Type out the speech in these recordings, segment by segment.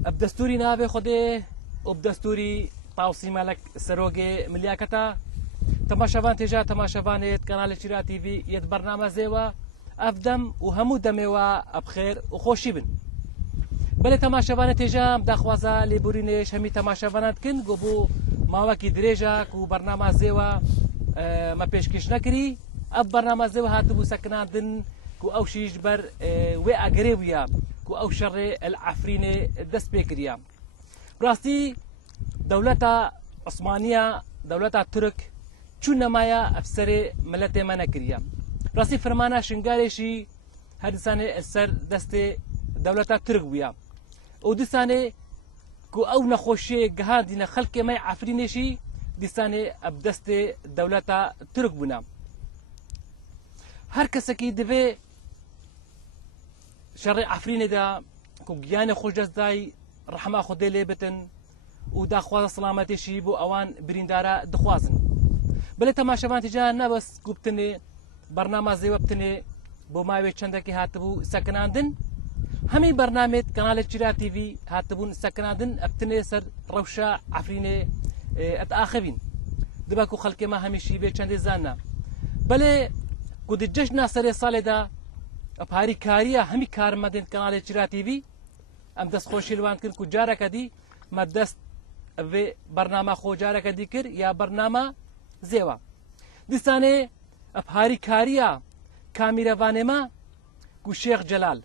بدستوري نابي خدي وبدستوري طاوسي مالك سروجي ملياكتا تماشافان تجا تماشافان قناه شيرا تي في يد برنامج زيوا افدم وهمو دميوا ابخير وخوشي بن بل تماشافان تجا داخوازا ليبورينيش همي تماشافانات كن قبو ماوكي دريجا كو برنامج زيوا ما بيشكش نكري اب برنامج زيوا هاتبو سكنادن كو او شيش بر وي اغريويا كو او شر العفرينه دست بكريا براستي دولة عثمانية دولة ترك چون نمايا افسر ملت ما نكريا راسي فرمانا شنگارشي هدسانه السر دست دولة ترك ويا ودسانه كو او نخوشي جهادنا خلق ما عفرينشي دسانه ابدست دولة ترك بنا هر کسکی دوی شر عفرین دا كو گیان خوش دای رحمه خود لیبتن و داخواز سلامتی شی بو اوان بریندارا دخوازن بله تماشاوان تجا نبس گوبتنی برنامه زیوبتنی بو ماوی چندکی هاتبو سکناندن همین برنامه کانال شیرا تی وی هاتبون سکناندن ابتنی سر روشا عفرین اتآخبین دباکو خلق ما همیشی به چند زانا بله قد الجشن سر سال دا بهاری کاریا همی کار مدن کانال شیرا تی وی ام دست خوشی لوان کن کو جارا کدی ما دست و برنامه خو جارا کدی کر یا برنامه زیوا دستانه بهاری کاریا کامیرا وانما کو شیخ جلال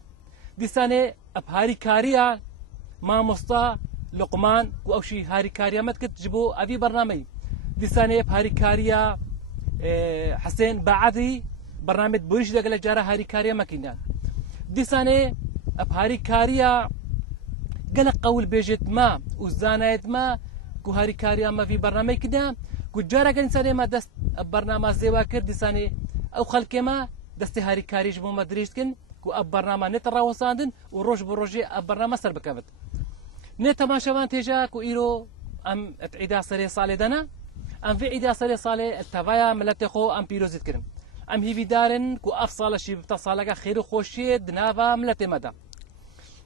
دستانه بهاری کاریا ما مستا لقمان کو اوشی هاری کاریا مت کت جبو ابي برنامه دستانه بهاری کاریا حسين بعدي برنامج بوريش دقل جارا هاري كاريا مكينان ديسانه بهاري كاريا قال قول بيجت ما وزانايت ما كو هاري كاريا ما في برنامج كده كو جارا كان سنه ما دست برنامج زيوا كر ديسانه او خلق ما دست هاري كاريج بو مدريش كن كو اب برنامج نترا وساندن وروج بروجي اب برنامج سر بكبت نتا ما شوان تيجا كو ايرو ام تعيدا سري صالدنا ام في عيدا سري صالي التفايا ملتخو ام بيروزيت كرم ام هي بدارن كو افصل شي بتصالك خير خوشي دنافا ملتي مدى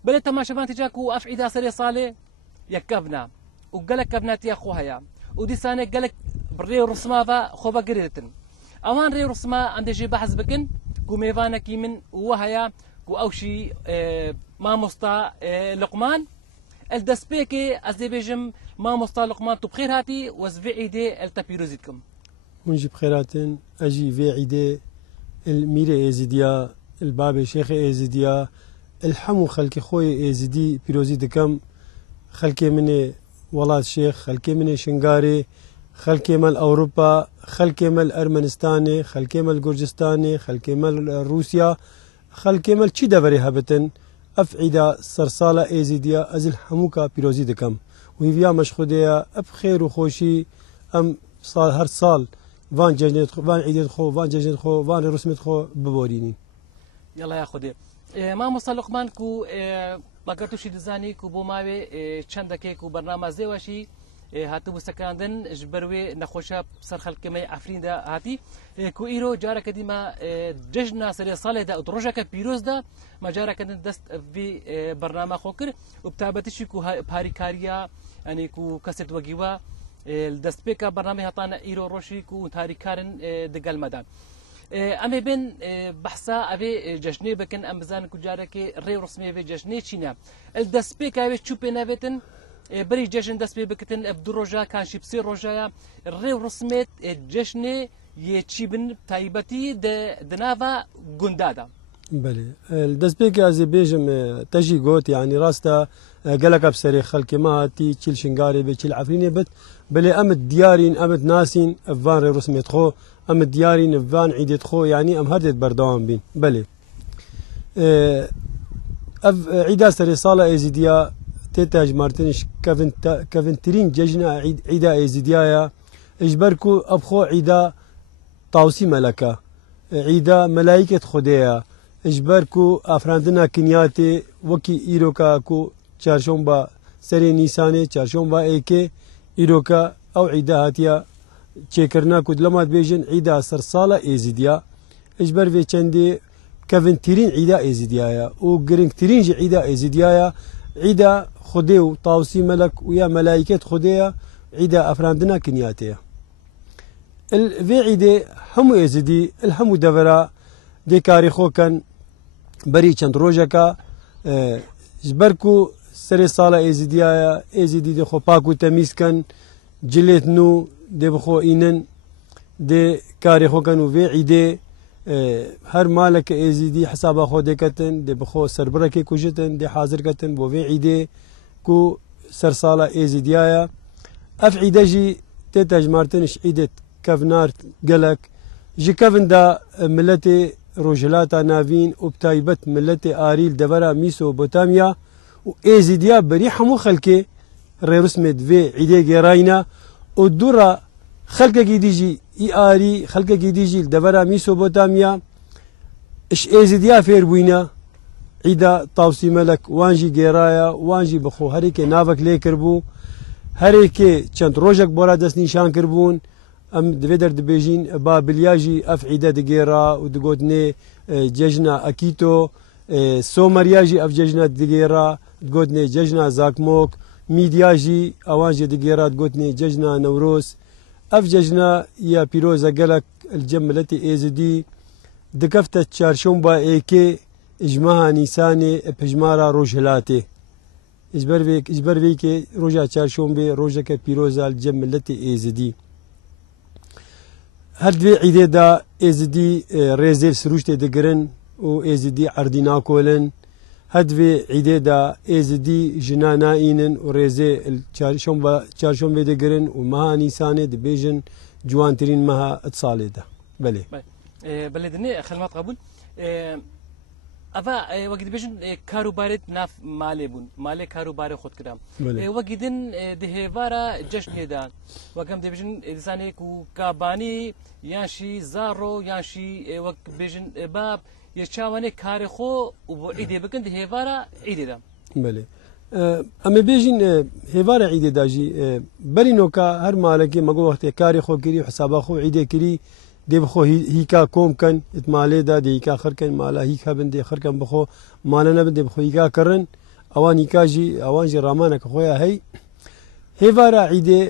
بل تماشفان تجاكو اف عيدا سري صالي يكبنا وقالك كبناتي اخوها يا ودي سانه قالك بري رسمافا خوبا قريتن اوان ري رسما عندي جي بحث بكن كو ميفانا كيمن وهيا كو اوشي ما مستا لقمان الدسبيكي ازيبيجم ما مستا لقمان تبخير هاتي وزفي عيدي التبيروزيتكم منجي بخيراتن اجي في عيدي الميري ايزيديا الباب شيخ ايزيديا الحمو خلقي خوي ايزيدي بيروزي دكم خلقي مني ولاد شيخ خلقي مني شنغاري خلقي مال اوروبا خلقي مال ارمنستاني خلقي مال جورجستاني خلقي مال روسيا خلقي مال تشي دبري هبتن افعيدا صرصاله ايزيديا ازل حموكا بيروزي دكم ويفيا مشخوديا بخير وخوشي ام صار هر صال فان جنت خو فان عيدت خو فان جنت خو فان رسمت خو ببوريني يلا يا خدي ما مصطفى لقمان كو بقرتو شي دزاني كو بوماوي چندكه كو برنامج زيواشي هاتبو سكاندن جبروي نخوشا سر خلق مي عفرين دا هاتي كو ايرو جارا كديما ججنا سري صالح دا دروجك بيروز دا ما جارا كدن دست في برنامج خوكر وبتابتشي كو بهاري كاريا يعني كو كاسيت وجيوا الدست بيكا برنامج هطانا ايرو روشي كو تاري كارن دقال مدان امي بين بحثا ابي جشني بكن امزان كو جارك ري رسمي في جشني تشينا الدست بيكا ابي تشوبي نافيتن بري جشن دست بي بكتن ابدو روجا كان شي بسير روجا ري رسميت جشني يتشيبن تايبتي دنافا غوندادا بله الدست بيكا زي بيجم تجي قوت يعني راستا قالك بسري خلقي ماتي تشيل شنغاري بتشيل عفريني بت بلي امد ديارين امد ناسين افان رسميت خو امد ديارين افان عيدت خو يعني ام هدت بردوام بين بلي عيدا سري صاله ايزيديا تيتاج مارتنش كافنترين ججنا عيدا ايزيديا اجبركو ابخو عيدا طاوسي ملكا عيدا ملايكه خديا اجبركو افراندنا كنياتي وكي ايروكا كو چارشنبه سري نيساني چارشنبه ايكي ايروكا او عيدا هاتيا چيكرنا كود لما بيجن عيدا سرصاله ايزيديا اجبر في چندي كافنترين عيدا ايزيديا او جرينكترين عيدا ايزيديا عيدا خديو طاوسي ملك ويا ملائكة خديا عيدا أفراندنا كنياتيا الفي عيدة همو يزدي الهمو دفرا دي كاريخو كان بري چند روجكا جبركو سري صالة ازديايا ازدي دي خو باكو تميز كان جليت نو دي بخو اينن دي كاريخو كان وفي عيدة هر مالك ازدي حسابا خو دي كتن دي بخو سربركي كوجتن دي حاضر كتن بوفي عيدة كو سر صالة ازديايا اف عيدة جي تيتا جمارتنش عيدة كفنار قلك جي كفن دا ملتي روجلاتا نافين وبتايبت ملتي آريل دبرا ميسو بوتاميا وإيزيديا بري حمو خلكي رسمت في عيدي جيراينا ودورا خلقة جديجي إي آري خلقة جديجي دبرا ميسو بوتاميا إش إيزيديا فير بوينا عيدا طاوسي ملك وانجي جيرايا وانجي بخو هريكي نافك لي كربو هريكي چند روجك بورا دست نشان كربون ام دویدر دبیجین با بلیاجی اف عیده دگیرا و دگوتنه ججنا اکیتو سومریاجی اف ججنا دگیرا دگوتنه ججنا زاکموک میدیاجی اوانجی دگیرا دگوتنه ججنا نوروز اف ججنا یا پیروزا گلک الجملتی ایزدی دکفت چارشنبه ایکی اجماع نیسانی پجمارا روجلاتی اجبر وی که روجا چارشنبه روجا که پیروزا الجملتی ایزدی هر دوی عیده دا ازدی رزیل سروشت دگرن و ازدی عردینا کولن هر دوی عیده دا ازدی جنانا اینن و رزیل چارشنبه دگرن و مها نیسانه دبیجن جوانترین مها اتصاله دا بله بله دنه خدمات قبول أفا وقديشن كاروبارت ناف مالي بون مالي كاروبار خود كرام وقدين دهيفارا جشن دا وكم دبيجن إنساني كو كاباني ياشي زارو ياشي وقت بيجن باب يشاواني كارخو وعيدي بكن دهيفارا عيدي دا بله أما بيجن هيفارا عيدي داجي برينوكا هر مالكي مقو وقت كارخو كري وحسابا خو عيدي كري دي بخو هيكا كوم كان اتمالي دا دي هيكا خر كان مالا هيكا بندي خر كان بخو مالنا بندي بخو هيكا كرن اوان هيكا جي اوان جي رامانا كخويا هي هيفارا عيدي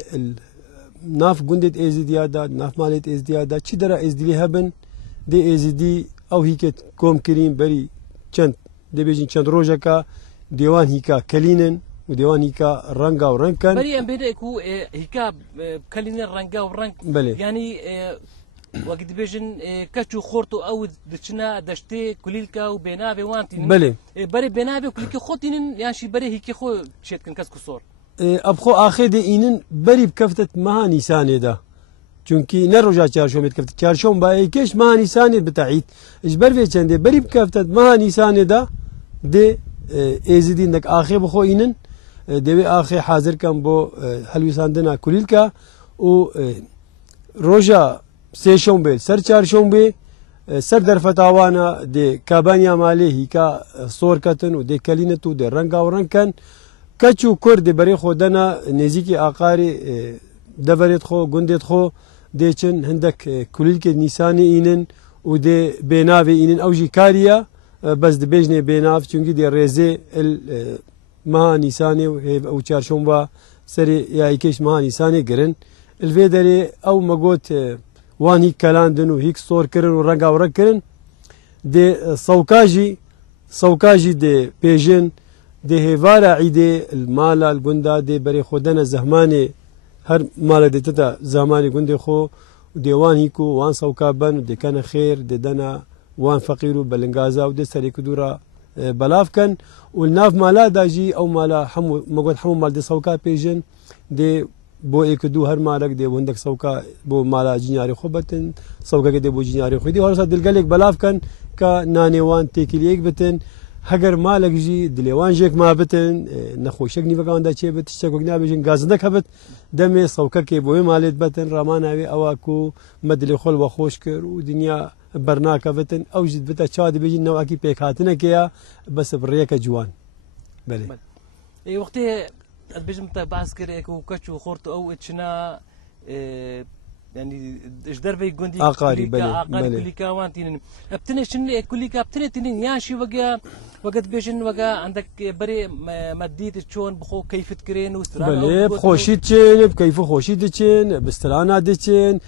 ناف قندت ازديا دا ناف مالت ازديا دا چي درا ازدلي هبن دي ازدي او هيكا كوم كريم بري چند دي بيجين چند روجكا ديوان هيكا كلينن وديوان هيكا رنگا ورنگ كان بري ام بيدا كو هيكا كلينن رنگا ورنگ يعني وقت بيجن كاتشو خورتو او دشنا دشتي كليلكا وبينافي وانتين بله بري بينافي وكليكي خوتين يعني شي بري هيك خو شيت كان كاسكو صور ابخو اخي دي اينن بري بكفتت مها نيساني دا چونكي نروجا چارشوم بكفتت چارشوم با كيش مها نيساني بتاعيت اجبر في چنده بري بكفتت مها نيساني دا دي ازدي انك اخي بخو اينن دي اخي حاضر كان بو حلويساندنا كليلكا و روجا سه شنبه سر چهار شنبه سر در فتاوانا دی کابانیا مالی هیکا صور کتن و دی کلینتو دی رنگا و رنگ کن کچو کرد بری خودنا نزیکی آقاری دبرت خو گندت خو دی چن هندک کلیل که نیسانی اینن و دی بیناوی اینن اوجی کاریا بس دی بیجنه بیناف چونگی دی ریزه ماه نیسانی و چهار شنبه سری یا ایکش ماه نیسانی گرن الویدری او مگوت وان هيك كلاندن وهيك صور كرن ورنقا ورق كرن دي صوكاجي دي بيجن دي هيفارا عيدي المالا القندا دي بري خودنا زهماني هر مالا دي تتا زهماني قندي خو ودي وان هيكو وان صوكابن دي كان خير دي دنا وان فقيرو بلنغازا ودي سري كدورا بلاف كان والناف مالا داجي او مالا حمو مقود حمو مال دي صوكا بيجن دي بو اكدو هر مالك دي وندك سوكا بو مالا جينياري خوبتن سوكا كدي بو جينياري خدي ورسا دلقلك بلاف كان كا نانيوان تيكيليك بتن هجر مالك جي دليوان جيك ما بتن نخوشك ني فكان دا تشي بتشتك وقنا بيجن غازدك هبت دمي سوكا كي بو مالت بتن رماناوي اواكو مدلي خول وخوشكر ودنيا برناكا بتن او جد بتا تشاد بيجن نواكي بيكاتنا كيا بس بريكا جوان بلي اي وقتي بيجم تا باسكر اكو كاتشو خورتو او اتشنا يعني ايش دربي جندي عقاري بله كليكا وانتين ابتني شن كليكا ابتني تنين ياشي وقا وقت بيجن وقا عندك بري مديت شلون بخو كيف تكرين وستران بله بخوشي تشين بكيف خوشي تشين بسترانا تشين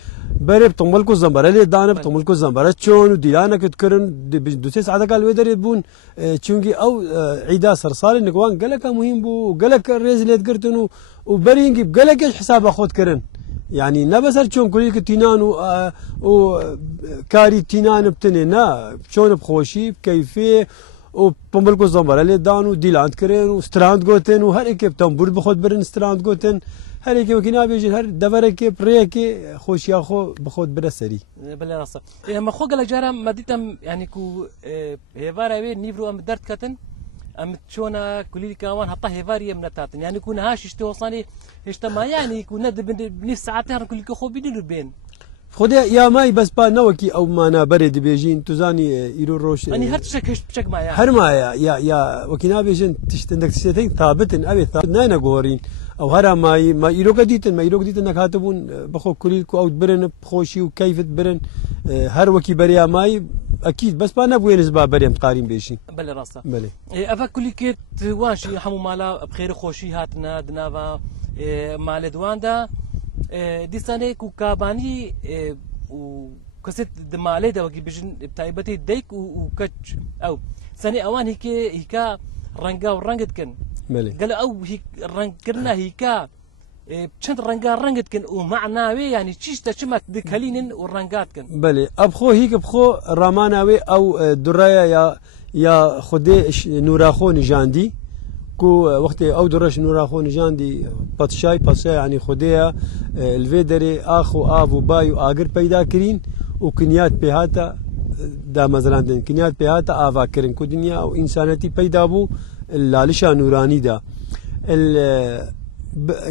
بري بتملكو زنبره لي دانه بتملكو زنبره شلون وديانا كتكرن دوسي ساعه قال ويدر يبون تشونجي او عيدا صرصال نقوان قالك مهم بو قالك الريز اللي تقرتنو وبرينجي قالك ايش حساب اخذ كرن يعني نبسر شون كليك تينان و كاري تينان بتني نا شون بخوشي بكيفيه وبملكو زنبره لي دانو ديلاند كرين وستراند جوتن وهر اكيب تنبور بخود برن ستراند جوتن هر اكيب وكنا بيجي هر دبرك بريك خوشي اخو بخود برسري بلا راسه ما خو قال جارا مديتم يعني كو هيفارا نيفرو ام درت كاتن ام تشونا كلي كمان حتى هيفاري منتاتن يعني كون هاش اشتوصاني اشتما يعني كون بني ساعتين كل كخو بيدو بين خدي يا ماي بس با نوكي او ما انا برد بيجين تزاني يرو روش اني هر تشك ما يا هر ما يا وكنا بيجين تشتندك تشتين ثابتن ابي ثابت نانا غورين او هر ما يرو قديتن ما يرو قديتن كاتبون بخو كليكو او برن بخوشي وكيف برن هر وكي بريا ماي اكيد بس با نبوي نسبه بريم قارين بيشي بلا راسه بلي افا كليكيت واشي حمو مالا بخير خوشي هاتنا دنافا مال دواندا دي سنه كوكاباني وكست دمالي دا وكي بيجن بتايبتي ديك وكتش او سنه اوان هيكا رنگا ورنگت كن قال او هيك رنگرنا هيكا بشنت رنگا رنگت كن ومعناوي يعني تشيش تشمت دكالين ورنگات كن بلي ابخو هيك بخو راماناوي او درايا يا خدي نوراخو نجاندي كو وقت او درش نوراخو نجاندي باتشاي باسا يعني خديها الفيدري اخو ابو بايو اگر پیدا كرين وكنيات بهاتا دا مزراندن كنيات بهاتا افا كرين كو دنيا او انسانيتي پیدا بو لالشا نوراني دا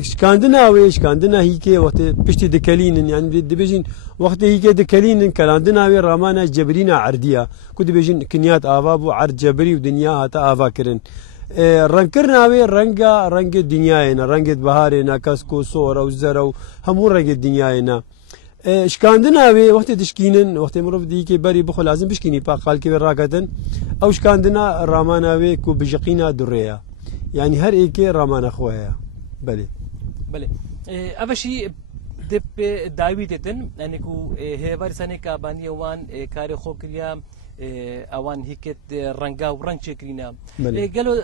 شكاندنا هيك وقت بشتي دكالين يعني دبيجين وقت هيك دكالين كلاندنا وي رامانا جبرينا عرديه كنت بيجين كنيات افابو عرض جبري ودنيا هاتا افا كرين رنكرنا وي رنگ الدنيا رنگ بهارنا كاسكو صور او زرو همو رنگ الدنيا شكاندنا وي وقت تشكينن وقت مروف ديكي بري بخو لازم بشكيني باقال كي راكدن او شكاندنا رامانا وي كو بجقينا دريا يعني هر ايكي رامانا خويا بلي أبشي دب داوي تتن يعني كو هيفار سنة كاباني وان كاري خوكريا اوان هيكت رنگا ورنگ چكرينا قالوا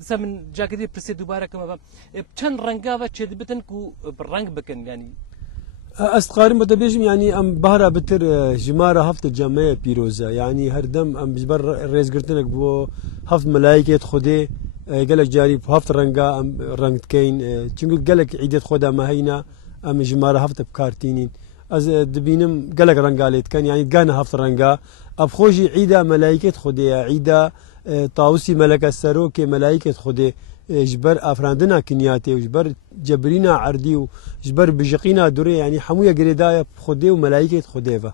سمن جاكدي برسي دوباره كما بچن رنگا و چد بتن كو برنگ بكن يعني استقارن بتبيجم يعني ام بهرا بتر جماره هفت جمعيه بيروزا يعني هردم ام بجبر ريز قرتنك بو هفت ملائكه خدي قالك جاري هفت رنگا ام رنگ كاين چونك قالك عيدت خدا ما هينا ام جماره هفت بكارتينين از دبينم قالك رنگاليت كان يعني قانا هفت رنگا ابخوجي عيدا ملائكه خدي عيدا طاوسي ملك السروك ملائكه خدي جبر افراندنا كنياتي وجبر جبرينا عردي وجبر بجقينا دوري يعني حمويه قريدايا خدي وملائكه خديفا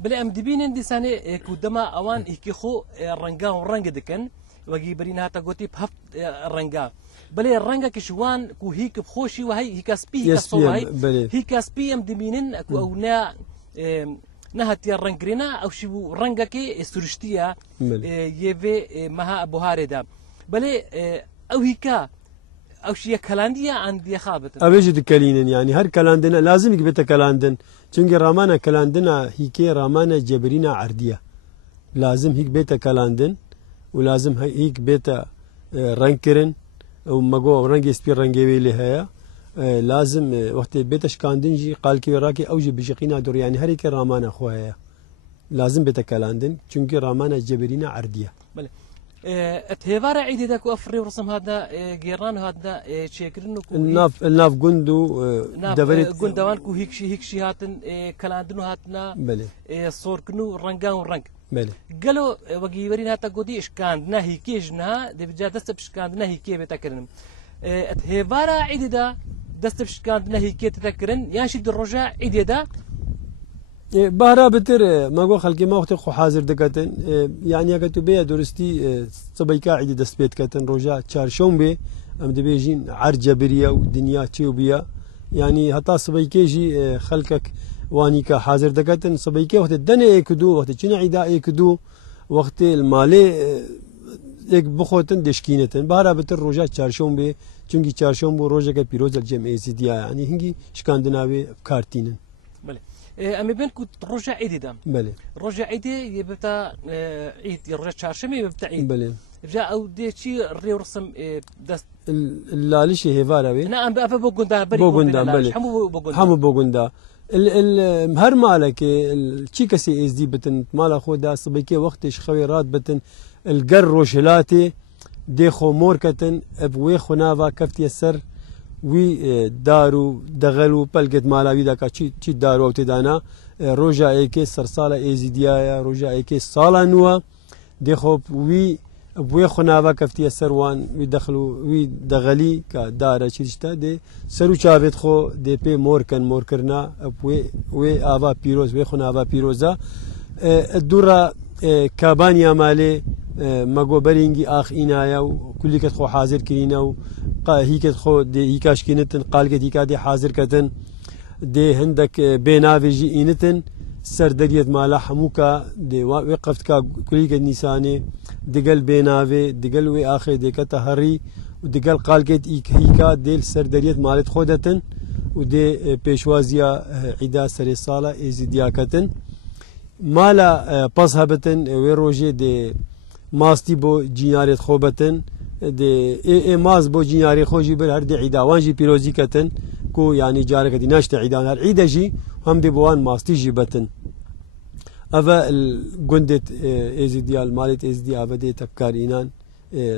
بلا ام دبين دي سنه كودما اوان هيك خو رنگا ورنگ دكن وجي برينا تا قوتي بهفت رنگا بلا الرنگا كشوان كو هيك بخوشي وهي هيك سبي كصوهي هيك سبي ام دبينن او نا نهت يا رنگرينا او شبو رنگا كي سرشتيا يفي مها بوهاردا بلا او هيكا او شي كلانديا عندي خابت ابيجي دكالين يعني هر كلاندنا لازم يبت كلاندن چونكي رامانا كلاندنا هيكي رامانا جبرينا عرديه لازم هيك بيت كلاندن ولازم هيك بيت رنكرن ومقو رنجي سبي رنجي ويلي هيا لازم وقت بيتش كاندنجي قال كي راكي اوجي بشقينا دور يعني هريك رامانا خويا لازم بيت كلاندن چونكي رامانا جبرينا عرديه بله اتهيفار عيدي داك افري ورسم هذا جيران هذا تشيكرنو الناف جندو دبرت جندوان كو هيك شي هاتن كلاندنو هاتنا بله صوركنو رنگان ورنگ بله قالوا وجيبرين هاتا قدي اشكاندنا هيكيجنا دبجا دست بشكاندنا هيكي بتكرن اتهيفار عيدي دا دست بشكاندنا هيكي تتكرن ياشي الرجاء عيدي دا بهرا بتر ما قو خلقي ما وقت خو حاضر دكتن يعني اگه بي درستي صبيكا عيد دست بيت كتن روجا چارشنبه ام دبيجين عرجبريه ودنيا تشوبيا يعني هتا سبيكيجي خلقك واني كحاضر دكتن سبيكي وقت الدنيا يكدو وقت چنا عيدا يكدو وقت المالي एक बखोतन देशकीनतन बाहर बतर रोजा चारशंबे चुंगी चारशंबे रोजा के पिरोज الجمع ازديا يعني هنگي شكاندناوي افكارتينن بله امي بين كنت روجا عيد دام بله روجا عيد يبتا عيد روجا چارشمه يبتا عيد بله جاء او دي شي ري رسم دست اللالش هيفاراوي انا ام ابا بوغوندا بري بوغوندا بله حمو بوغوندا هر مالك التشيكسي از دي بتن مال خو صبيكي وقتش خويرات بتن القر روشلاتي ديخو موركتن ابوي خنافا كفتي السر وي دارو دغلو بلقت مالاوي داكا تشي دارو او تدانا روجا ايكي سرسالا ايزيديايا روجا ايكي صالا نوا ديخو وي ابوي خنافا كفتي السر وان وي دخلو وي دغلي كدارا تشيشتا دي سرو شافت خو دي بي موركرنا ابوي وي افا بيروز وي خنافا بيروزا الدورة كابانيا مالي ماغو برينجي اخ انايا وكل كت خو حاضر كرينا هي كت خو دي هيكاش كينتن قال كت هيكا دي حاضر كتن دي هندك بينافيجي انتن سردريت مالا حموكا دي وقفت كا كل كت نيساني دقل بينافي دقل وي اخي دي كتهري ودقل قال كت هيكا دي سردريت مالت خودتن ودي بيشوازيا عيدا سري صاله ازيديا كتن مالا باسها بتن ويروجي دي ماستي بو جيناريت خوبتن دي اي ماز بو جيناري خوجي بر هر دي عيداوان جي بيروزي كتن كو يعني جارك دي ناشت عيدان هر عيدا جي هم دي بوان ماستي جي بتن افا الجندت ازديا المالت ازديا افا دي تفكار اينان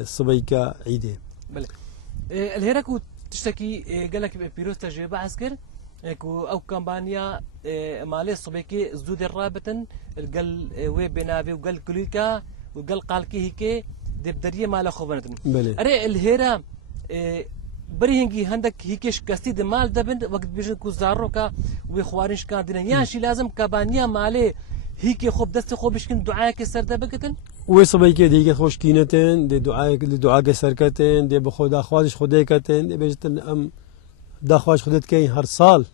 صبيكا عيدي بله الهيركو تشتكي قالك بيروز تجربه عسكر او كامبانيا مالي صبيكي زود الرابطن القل وي بنافي وقل كليكا وقال قال كي هيك دبدريه مال خوبنتن اري الهيرا بريهنجي هندك هيكش كاستي مال دبن وقت بيجن كو زاروكا وخوارنش كان دنا ياشي لازم كابانيا مالي هيك خوب دست خوبشكن دعاك سر دبكتن وي صبيكي ديك خوش كينتن دي دعاك سركتن دي بخدا خوازش خديكتن دي بيجتن ام داخواش خدت كاين هر صال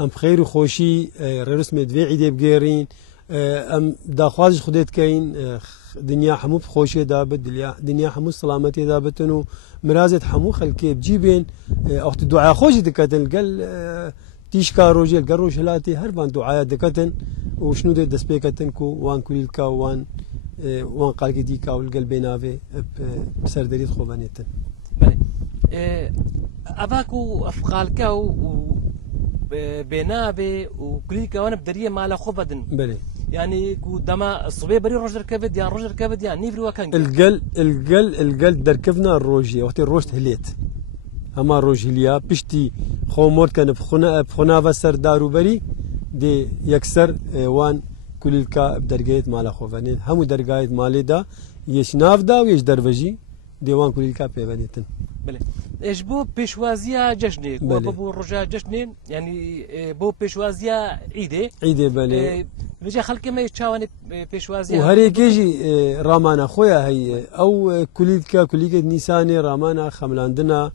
ام بخير وخوشي رسمي دوي عيدي بقيرين ام داخواش خدت كاين دنيا حمو بخوشي دابت دنيا حمو سلامتي دابتنو مرازت حمو خلكي بجيبين وقت دعاء خوشي دكتن قال تيشكا روجي القروش هلاتي هربان دعاء دكتن وشنو دي دسبيكتن كو وان كليلكا وان قالكي ديكا والقلب نافي بسردريت خوبانيتن افاكو افقالكا بينابي وكليكا وانا بدريه مال خوبدن بلي يعني كو دما الصبي بري روجر كبد يعني روجر كبد يعني نيفري وكان القل دركبنا الروجي وقت الروج هليت اما الروج هليا بشتي خومور كان بخنا بسر دارو بري دي يكسر وان كليكا بدرجات مال خوفانين همو درجات مالي دا يشناف دا ويش دروجي ديوان كليكا بيبانيتن بله ايش بو بيشوازيا جشني بو رجا جشني يعني بو بيشوازيا عيدي بله بيجي خلق ما يتشاوني بيشوازيا وهريك يجي رامانا خويا هي او كليكا نيساني رامانا خملاندنا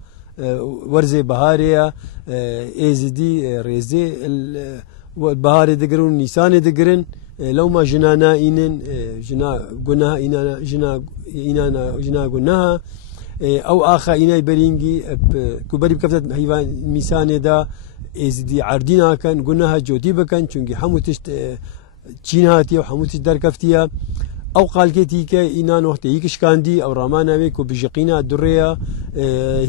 ورزي بهاريا ايزدي ريزي البهاري دقرون نيساني دقرن لو ما جنانا إنن جنا قناها جنا قناها أو آخر إنا برينجي كبري بكفتة حيوان ميسانة دا إزدي عردينا كان قناها جودي بكن چونكي حموتشت چينهاتي أو حموتش در كفتيا أو قال كتيكا إنا نوحت هيكش كاندي أو رامانا ويكو بجقينا الدرية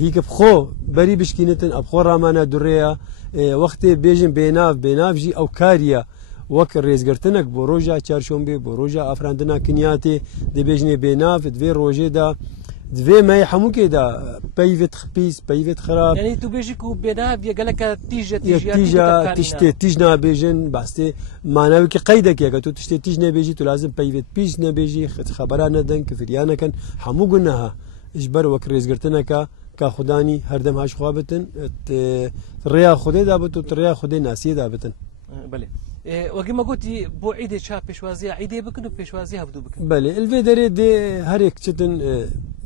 هيك بخو بري بشكينتن أبخو رامانا الدرية وقت بيجن بيناف جي أو كاريا وەک ڕێزگرتنك بۆ ڕۆژە چارشۆمبێ بۆ ڕۆژە ئافراندنا کنیاتێ دەبێژنێ بێناف دوێ ڕۆژێدا دوێ مای هەمووکێدا پەیوت خپیس پەیوت خراپ يعني تو بيجي كو بيناف يقالك تيجا تشتي تيج نابيجن باستي معناوي قيدك يا تو تشتي تيج نابيجي تو لازم پەیوت پیش نابيجي خبرا ندن كفريانا كان حمو قلناها اجبر وەک ڕێزگرتنەکە کا خدانی هەردەم هاش خوابتن ڕێیا خودێ دابت و ڕێیا خودێ ناسیە دابتن بله وكما قلتي بو عيدي شاب بيشوازيا عيدي بكن وبيشوازيا هبدو بكن بله الفيدري دي هريك تشتن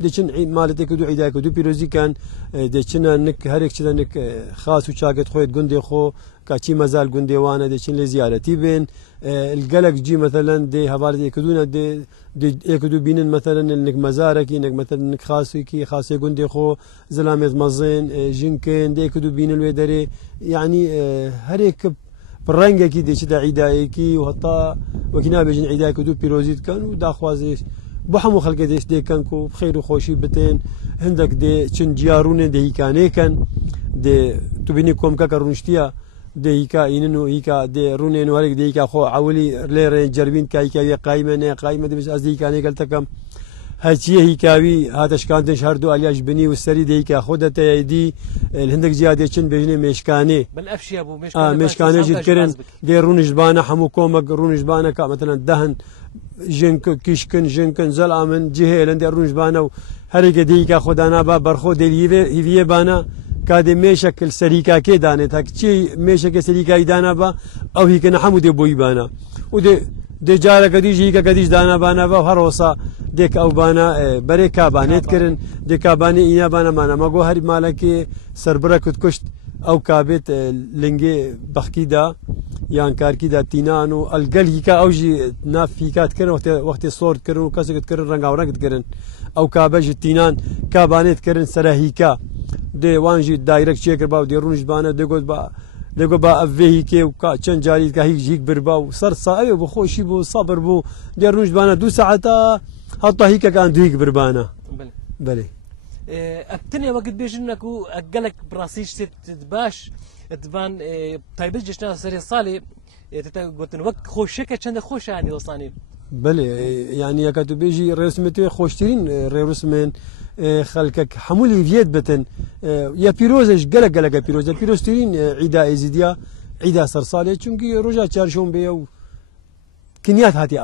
دەچن ماڵەتێک کردو عیدای کردو پیرۆزی کەن دەچنە نک هەرێک چ نک خاص و چاکت خۆیت گوندێ خۆ کاچی مەزال گوندێوانە دەچین لێ زیارەتی بێن گەلک جی مثلا دێ هەواڵت یەکردوونە یەکردو بینن مثلا نک مەزارێکی نک مثلا نک خاصێکی خاصێ گوندێ خۆ زلامێت مەزێن ژینکێن دێکردو بینن وێ دەرێ یعنی هەرێک ڕەنگێکی دێچێتە عیدایەکی و هەتا وەکی نابێژین عیدای کردو پیرۆزیت کەن و داخوازێش بۆ هەموو خەڵکە دێش دێکەن و خێر و خۆشی بتێن هەندێک دێ چند جیاڕونێ دەهیکانێکەن دێ تو بینی کۆمکەکە ڕونشتیە دەیکا ئینن و هیکا دێ ڕوونێن وەرێک دەیکا خۆ ئەولی لێرێ جەربین کایکاوی قایمەنێ قایمە دەبێت ئەس دەیکانێ گەلتەکەم هەرچیە هیکاوی هاتەشکاندش هەردوو ئالیاش بنی و سەری دەیکا خۆ دەتەیەدی هەندێک جیا دێچن بێژنێ مێشکانێ مێشکانێژیتکردن دێ ڕوونشبانە هەموو کۆمەک ڕوونشبانەکە مەتەنەن دەهن ژنک کیشکن ژنکن زەڵامن جهێ لەندێ ڕوونشبانە و هەرێکە دەیکا خۆدانا با بەرخۆ هیویە بانە کادێ مێشەکل سەریکاکێ دانێت تا کچی مێشەکە سەریکایی دانا بە ئەو هیکەنە هەموو دێ بۆی بانە و دێجارەکە دیژ هیکەکە دیش دانابانە بە هەرۆسا دێک ئەو بانە بەرێ کابانێت کردن دێ کابانێ ئینا بانەمانە مەگۆ هەری مالەکێ سربرە کت کوشت ئەو کابێت لنگێ بەخکیدا یان کارکیدا تینان و ئەلگەل هیکا ئەوژی نافیکاتکردن وەختی سۆردکردن و کەسێکتکردن ڕەنگاوڕەنگتکردن ئەو کابەژی تینان کابانێت کردن سەرە هیکا دێوانژی دایرەک چێکرد با و دێ ڕوونشبانە دەگوت با ئەڤێ کێ و چەند جاریکە هیچ بربا و سەر ساوێ بۆ خۆشی بوو سەبر بوو دێ ڕوونشبانە 2 ساعەتە هەتا هیکەکان دویک بربانە بەێ ئەتنێ وەکت بێژن نەکو ئەگەلک بڕاستیش باش دبان تایبەت جشنا سەرێ ساڵێ گوتن وەک خۆشەکە چەندە خۆشانی دۆستانی بەێ یعنی ئەکە تو بێژی ڕێسمێتێ خۆشترین ڕێڕسمێن خەڵکەک هەموو لیڤێت بتن یا پیرۆزش گەلە گەلەکە پیرۆزە پیرۆستترین عیدا ئێزیدیا عیدا سەرساڵێ چونکی ڕۆژا چارشۆم بێ و کنیات هاتی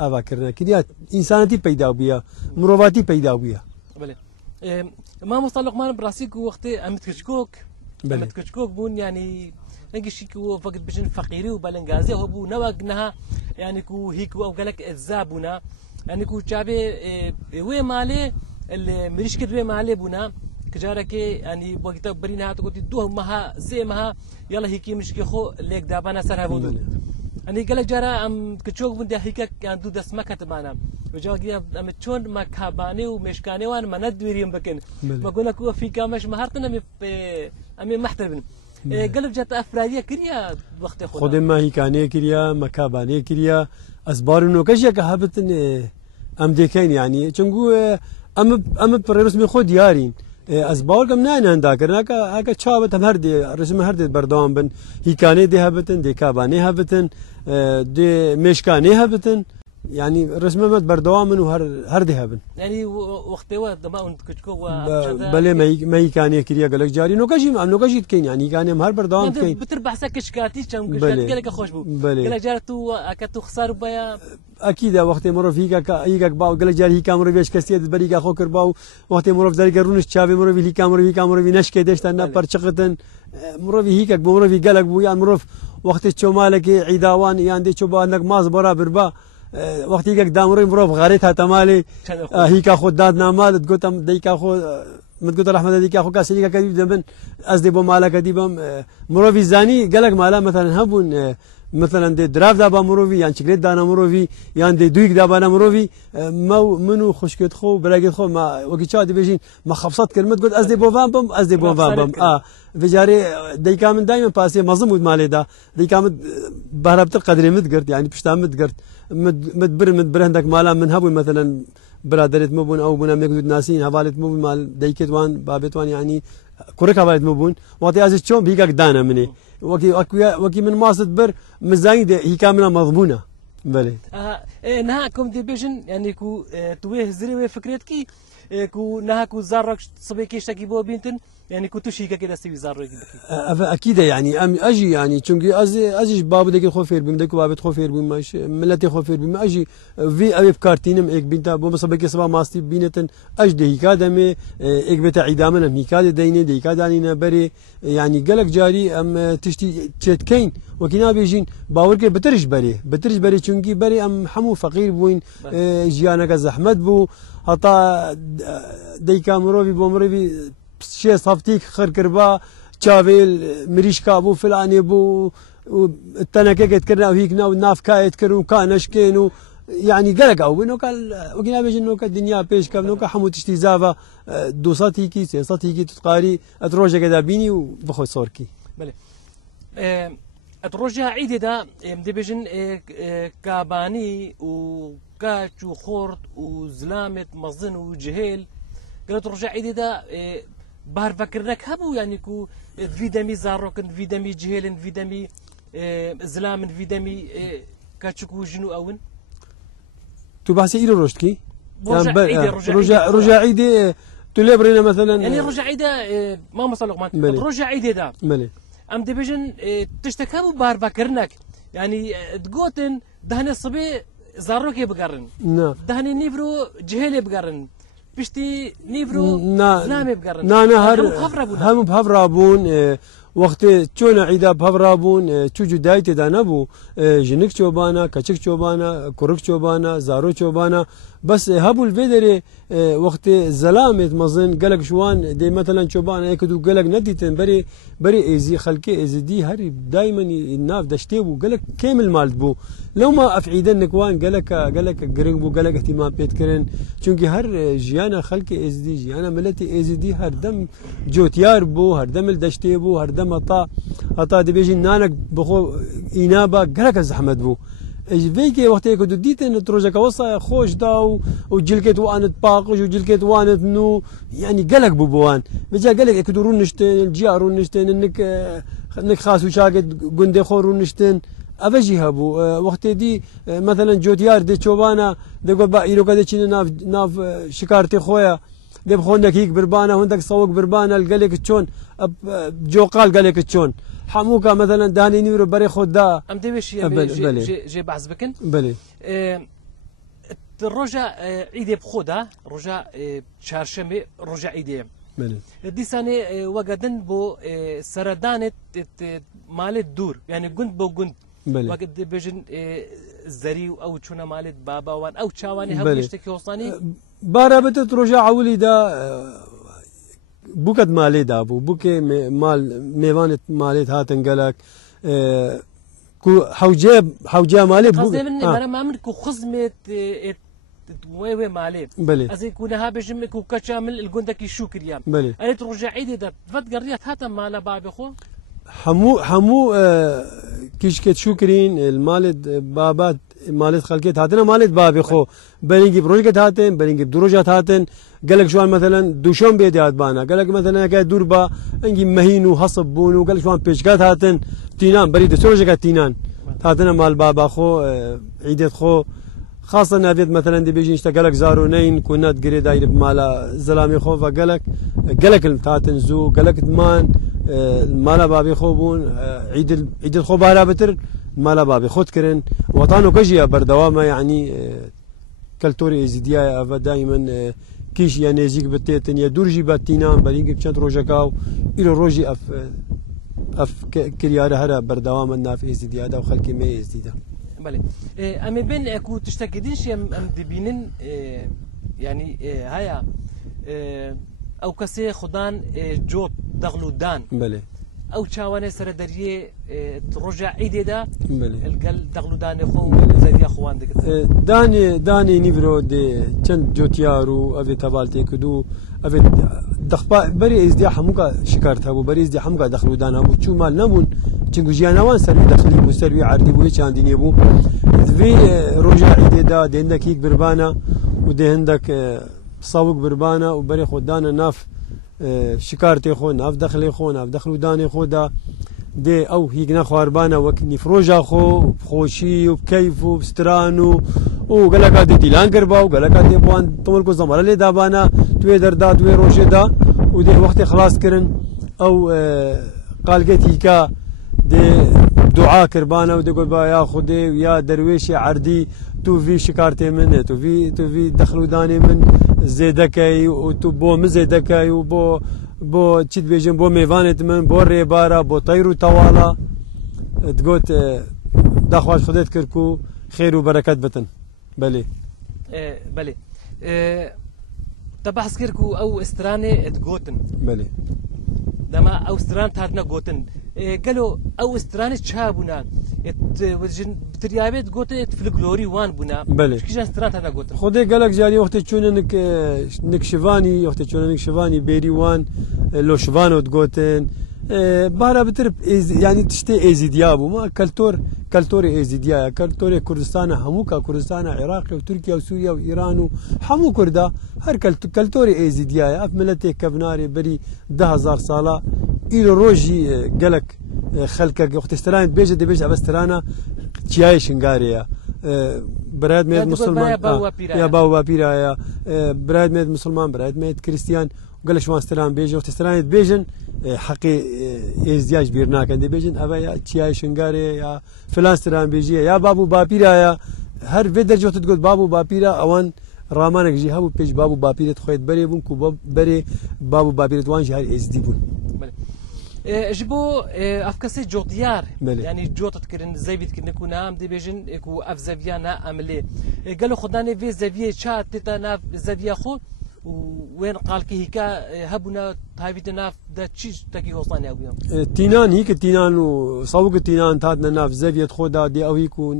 ئاواکردن کنیات ئینسانەتی پەیدا بووە مرۆڤاتی پەیدا بووە مامۆستا لوقمان بڕاستی و وەختێ ئەمت کچکۆک بوون ینی نەگەشتی و فقط بژن فەقیری و بەلەنگازی هەبوو بوو نەوەک نەها یعنی و هیک و ئەو گەلک ئەجزا بوونا یعنی و چاوێ وێ مالێ مریشکە دوێ مالێ بوونا کجارەکێ ینی وەکتە بەرین هاتە گوتی 2 مەها 3 مەها یاڵە هیکی مشکی خۆ لێک دابانە سەر هەبوو ئەنی گەلک جارە ئەم کچۆک بوون هیکە یان 2 دەستمەکەتمانە وجاگیە ئەمە چۆن مە کابانێ و مێشکانێوان مەنە دوێریم بکەن مەگوڵک وە فیکامەش مەهارتن ئەمێ مەحتر بن گەلک جاتە ئەفرادیە کریە وەختێ خۆدێ ماهیکانەیە کریە مەکابانەیە کریە ئەسبارونۆکەژێکە هەبتن ئەم دێکەین ینی چونگو ئەمە ڕێڕسمی خۆ دیارین ئەس باوەکەم نانانداکردناکە ئەکە چاوت هەم هەردێ ڕسمە هەردێت بەردەوام بن هیکانێ دێ هەبتن دێ کابانێ هەبتن دێ مێشکانێ هەبتن ینی ڕسمەمەت بەردەوام من و هەردێ هەبن بەلێ مەیکانێ کریە گەلک جاری نۆکەژیم ئەم نۆکەژی بکەین ینیکانێم هەر بەردەوام بکەین بتر بەحسە کشکاتی چەمگەلەکە خۆش بوو گەلەجارە تو ئەکە تو خسار بەیە ئەکیدا وەختێ مرۆڤ هیکەک باو گەلە جاری هیکا مرۆڤێش کەسێت بەریگا خۆ کرد با و وەختێ مرۆڤ دەریگە ڕوونش چاوێ مرۆڤ هیکا مرۆڤی نەشکێ دێشتا نەپەرچقتن مرۆڤ هیکەک بۆ مرۆڤی گەلک بوو یان مرۆڤ وەختی چۆمالێکی عیداوان یان دێ چۆ بانەک ماز بۆرا بربا وەختیکەک دامڕۆی مرۆڤ غارێت هاتەماڵێ هیکا خۆ داد نامالت گوتم دەیکا خۆ متگوتە ڕەحمەتە دیکا خۆ کاسەریکەکە دەبن ئەس دێ بۆ مالەکە دیبم مرۆڤی زانی گەلک مالا مەتەنەن هەبوون مثلا دێ درافدا با مرۆڤی یان چکرێت دانا مرۆڤی یان دێ دویک دابانە مرۆڤی من و خوشکێت خۆ بەراگێت خۆ وەکی چا دەبێژین مە خەفسەت کردمت گوت ئەس دێ بۆڤان بم ئەس دێ بۆڤان بم بجارێ دەیکا من دایمە پاسێ مەزم وت مالێدا دەیکامت بەرابتر قەدرێمت گرت ینی پشتامت گرت مت بر هەندێک مالا من هەبووی مثلا برادرێت مەبوون ئەو بوونە مێک ناسین هەواڵێت مەبووی مال دەیکێتوان بابێتوان ینی کوڕێک هەواڵێت مەبوون وڵاتی ئازت چۆن بیکەک دانە منێ وەکی من ماست بر مزانی دێ هیکا منە مەضبوونە بەێ نها کۆم دەبێژن ینی توێ زرێ وێ فکرێتکی نهاکو زارڕک سبێ کێشتێکی بۆ بینتن يعني كنتو شيكا كده سوي زارو اكيد يعني ام اجي يعني چونكي ازي باب دك خوفير بم دك باب خوفير بم مش ملتي خوفير بم اجي في ابي كارتينم اك بنتا بو مسبك سبا ماستي بينتن اجدي هيكادم اك بتا عيدامن هيكاد ديني ديكادانينا بري يعني قالك جاري ام تشتي تشتكين وكنا بيجين باورك بترج بري چونكي بري ام حمو فقير بوين جيانا زحمت بو هتا ديكا مروي بومروي شيء صفتيك خير كربا تشافيل مريشكا بو فلاني بو التنكه كرنا وهيكنا والناف كايت كرو كانش كينو يعني قلق او انه قال وقنا بيجي انه الدنيا بيش كم انه حمو تشتي زافا دوساتي كي سياساتي كي تقاري اتروجا كذا بيني وبخو صوركي بله اتروجا عيد دا مدي بيجن كاباني وكاتش وخورت وزلامت مظن وجهيل قالت رجع عيد دا بار فكرناك هبو يعني كو في دمي زاروكن في دمي جهيلن في دمي زلامن في دمي كاتشكو جنو اون تو بحسي إلى رشتكي رجع عيدي تلبرينا مثلا يعني رجع عيدي ما مصلق مان رجع عيدي دا ملي ام ديفيجن تشتكابو بار فكرناك يعني تقوتن دهني الصبي زاروكي بقرن دهني نيفرو جهيلي بقرن بشتي نيفرو زلامي بقرن نا هم بهفرابون وقت چون عيدا بهفرابون چوجو دايت دا نبو جنك چوبانا كچك چوبانا كرك چوبانا زارو چوبانا بس هبو الفيدري وقت زلامت مظن قلق شوان دي مثلا چوبانا يكدو قلق نديتن بري ايزي خلقي ايزي دي هري دايما الناف دشتيبو قلق كامل مالت بو لو ما افعيدن نكوان قلق قرنق بو قلق اهتمام بيت كرن چونكي هر جيانا خلقي ايزي دي جيانا ملتي ايزي دي هر دم جوتيار بو هر دم الدشتيبو هر دم اطا دي بيجي نانك بخو اينابا قلق الزحمت بو فيكي وقت يكدو ديتن تروجك وصا خوش دا وجلكت وانت باقش وجلكت وانت نو يعني قلق بوان بجا قلق يكدو رونشتن الجيا رونشتن انك خاص وشاقت قندي خور رونشتن افجي هبو وقت دي مثلا جوتيار دي تشوبانا دي قول با ايرو كده تشين ناف شكارتي خويا دي بخونك هيك بربانا هندك صوق بربانا القلق تشون جو قال قلق تشون حموكا مثلا داني نيرو بري خود دا ام ديبش جي بحث بكن بلي الرجع عيدي بخودا رجع شارشمي رجع عيدي بلي دي سنه وقدن بو سردانت مالت دور يعني قند بو قند وقت بيجن زري او تشونا مالت بابا وان او تشاواني هم يشتكي وصاني باربت رجع اولي دا بوكت مالي دابو بوكي مال ميوانت مالي هاتن قالك كو حوجاب مالي بوكي قصدي مني انا ما عملت كو خزمه وي مالي بلي ازي كون ها بجم كو كشامل الجندك يشوكر يام بلي انا ترجع عيدي دا فت قريت هاتا مال بابي خو حمو كيشكت شوكرين المالد بابات مالت خلقت هاتنا مالت بابي خو بلينجي بروجكت هاتن بلينجي بدروجات هاتن قالك شوان مثلا دوشون بيديات بانا قالك مثلا كاي دوربا انجي مهين وحصب بونو قالك شوان بيشكات هاتن تينان بريد سوجكات تينان هاتنا مال بابا خو عيدت خو خاصة نافيت مثلا دي بيجي قالك زارونين كنا تقري داير مالا زلامي خو فقالك تاتن زو قالك ثمان مالا بابي خو بون عيد الخو بارا بتر مالا بابي خود كرن وطانو كجيا بردوامة يعني كالتوري ازيديا افا دائما كيش يعني زيك بتيتن يا دورجي باتينان بلينك بشنت روجكاو الى روجي اف كرياره هرا بردوامة ناف ازيديا دا وخلكي مي ازيدا بله امي بين اكو تشتكدينش ام دبينن يعني هيا او كسي خدان جوت دغلو دان بله او تشاواني سر دريه ترجع عيدي دا بله القل دغلو داني خو زي اخوان دك داني نيفرو دي چند جوتيارو ابي تبالتي كدو ابي دخبا بري ازدي حموكا شكرت ابو بري ازدي حموكا دخلو دان ابو چو مال نبون چنگو جيانوان سروي دخلي بو سروي عردي بو چانديني بو في رجع عيدي دا دينك هيك بربانا ودي عندك صاوق بربانا وبري خدانا ناف شكارتي خو ناف دخلي خو ناف دخلو داني خو دا دي او هيك خواربانا وكني فروجا خو بخوشي وبكيف وبسترانو وقالك هادي ديلان قربا وقالك هادي بوان طول كو زمر لي دابانا توي دردا توي روجي دا ودي وقت خلاص كرن او قالقتي كا دي دعاء كربانه ودقول با يا خدي يا درويش عردي تو في شكارتي من تو في دخلوا داني من زيدكاي وتو بو مزيدكاي بو تشد بيجن بو ميفانت من بو ريبارا بو طيرو طوالا تقول داخواش خديت كركو خير وبركات بتن بلي بلي تبحث كركو او استراني تقوتن بلي دما او استران تاتنا قوتن قالوا او استراني تشابونا بتريابيت قوت فلكلوري وان بنا بلي كيش استران تاتنا قوتن خدي قالك جاري وقت تشون نكشفاني وقت تشون نكشفاني بيري وان لو شفانو تقوتن بارا بترب يعني تشتي ايزيديابو ما كالتوري ايزيديا كالتوري كردستان هموكا كردستان عراق وتركيا وسوريا وايران حمو كردا هر كالتوري ايزيديا اف ملتي كبناري بري 10000 ساله الى روجي قالك خلك وقت استران بيجي دي بيجي ابسترانا تشاي شنغاريا براد ميد مسلمان يا باو بابيرا براد ميد مسلمان براد ميد كريستيان وقال شو استران بيجي وقت استران بيجن حقي ازدياج بيرناك عندي بيجن ابا يا تشاي شنغاري يا فلان استران بيجي يا بابو بابيرا يا هر في درجه تقول بابو بابيرا اوان رامانك جي هابو بيج بابو بابيرا تخويت بري بون كو بري بابو بابيرا توان جهر از دي بون جبو افكاسي جو ديار بلي. يعني جو تذكرن زي بيت كنا كنا ام دي بيجن اكو اف زافيانا عملي قالوا خداني في زافيه شات تنا زافيا خو وين قال كي هيكا هبنا هايفيتنا دا تشيش تاكي وصاني ابو يوم تينان هيك تينان وصوق تينان تاتنا ناف زافيه خدا دي او هيكو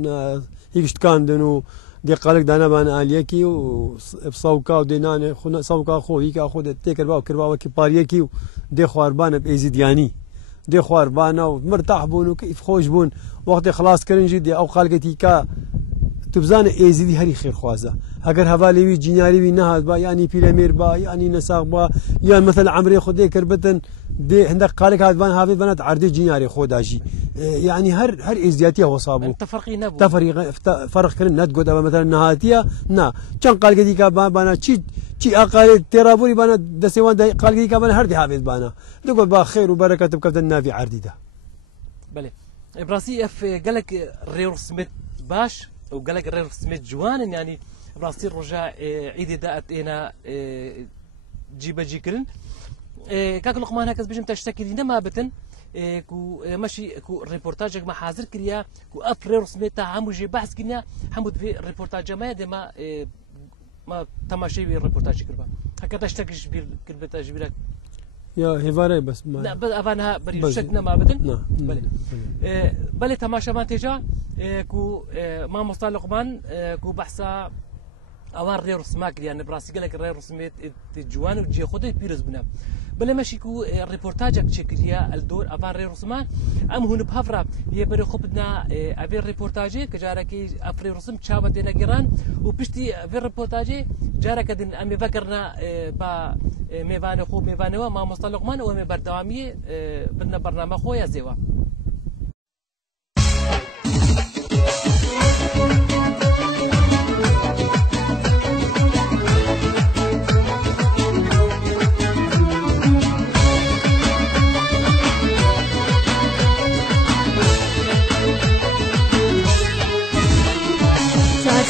هيك كان دنو دي قالك دانا بان اليكي وصوكا ودينان خو صوكا خو هيك اخذ تيكربا وكربا وكي باريكي دي خواربان بازيدياني دي خواربانا ومرتاح بون وكيف خوش بون وقت خلاص كرن جدي او قالقتي كا تبزان ازيدي هري خير خوازه اگر حوالي وي جيناري وي نهاد با يعني بيلامير با يعني نساق با يعني مثلا عمري خدي كربتن دي عندك قالك هاد بان هافي بنات عردي جيناري خوداجي يعني هر ازدياتيه وصابو تفرقي نبو فرق كرن نتقود مثلا نهاتيه نا كان قالقتي كا بانا تشي اقال ترابوري بانا دسوان قالقتي كا بانا هردي حافظ بانا تقول با خير وبركه بكفتنا في عردي ده بلي براسي اف قالك ريور سميت باش وقالك ريور سميت جوان يعني براسي رجع عيد داءت انا جيبه جيكرن كاك لقمان هكذا بيجم تشتكي لنا ما بتن كو ماشي كو ريبورتاجك ما حاضر كريا كو اف ريور سميت عمو جي بحث كنا حمود في ريبورتاج ما دما ما تماشي في ريبورتاج كربا هكذا اشتكي جبير كلمه جبيرك يا هيفاري بس ما لا افانها بري شكنا ما بدن بلي بلي تماشا ما تجا كو ما مصطفى لقمان كو بحثا اوان رير سماك يعني براسي قالك رير سميت جوان وجي خدي بيرز بنا بلا ماشي كو ريبورتاجك تشكريا الدور افان رير سمان ام هون بهفرا يبري خبنا افي ريبورتاجي كجاركي افري رسم تشابتنا جيران وبشتي في ريبورتاجي جارك دين امي فكرنا با ميفان خو ميفان ما مصطفى لقمان ومي بردوامي بدنا برنامج خويا زيوا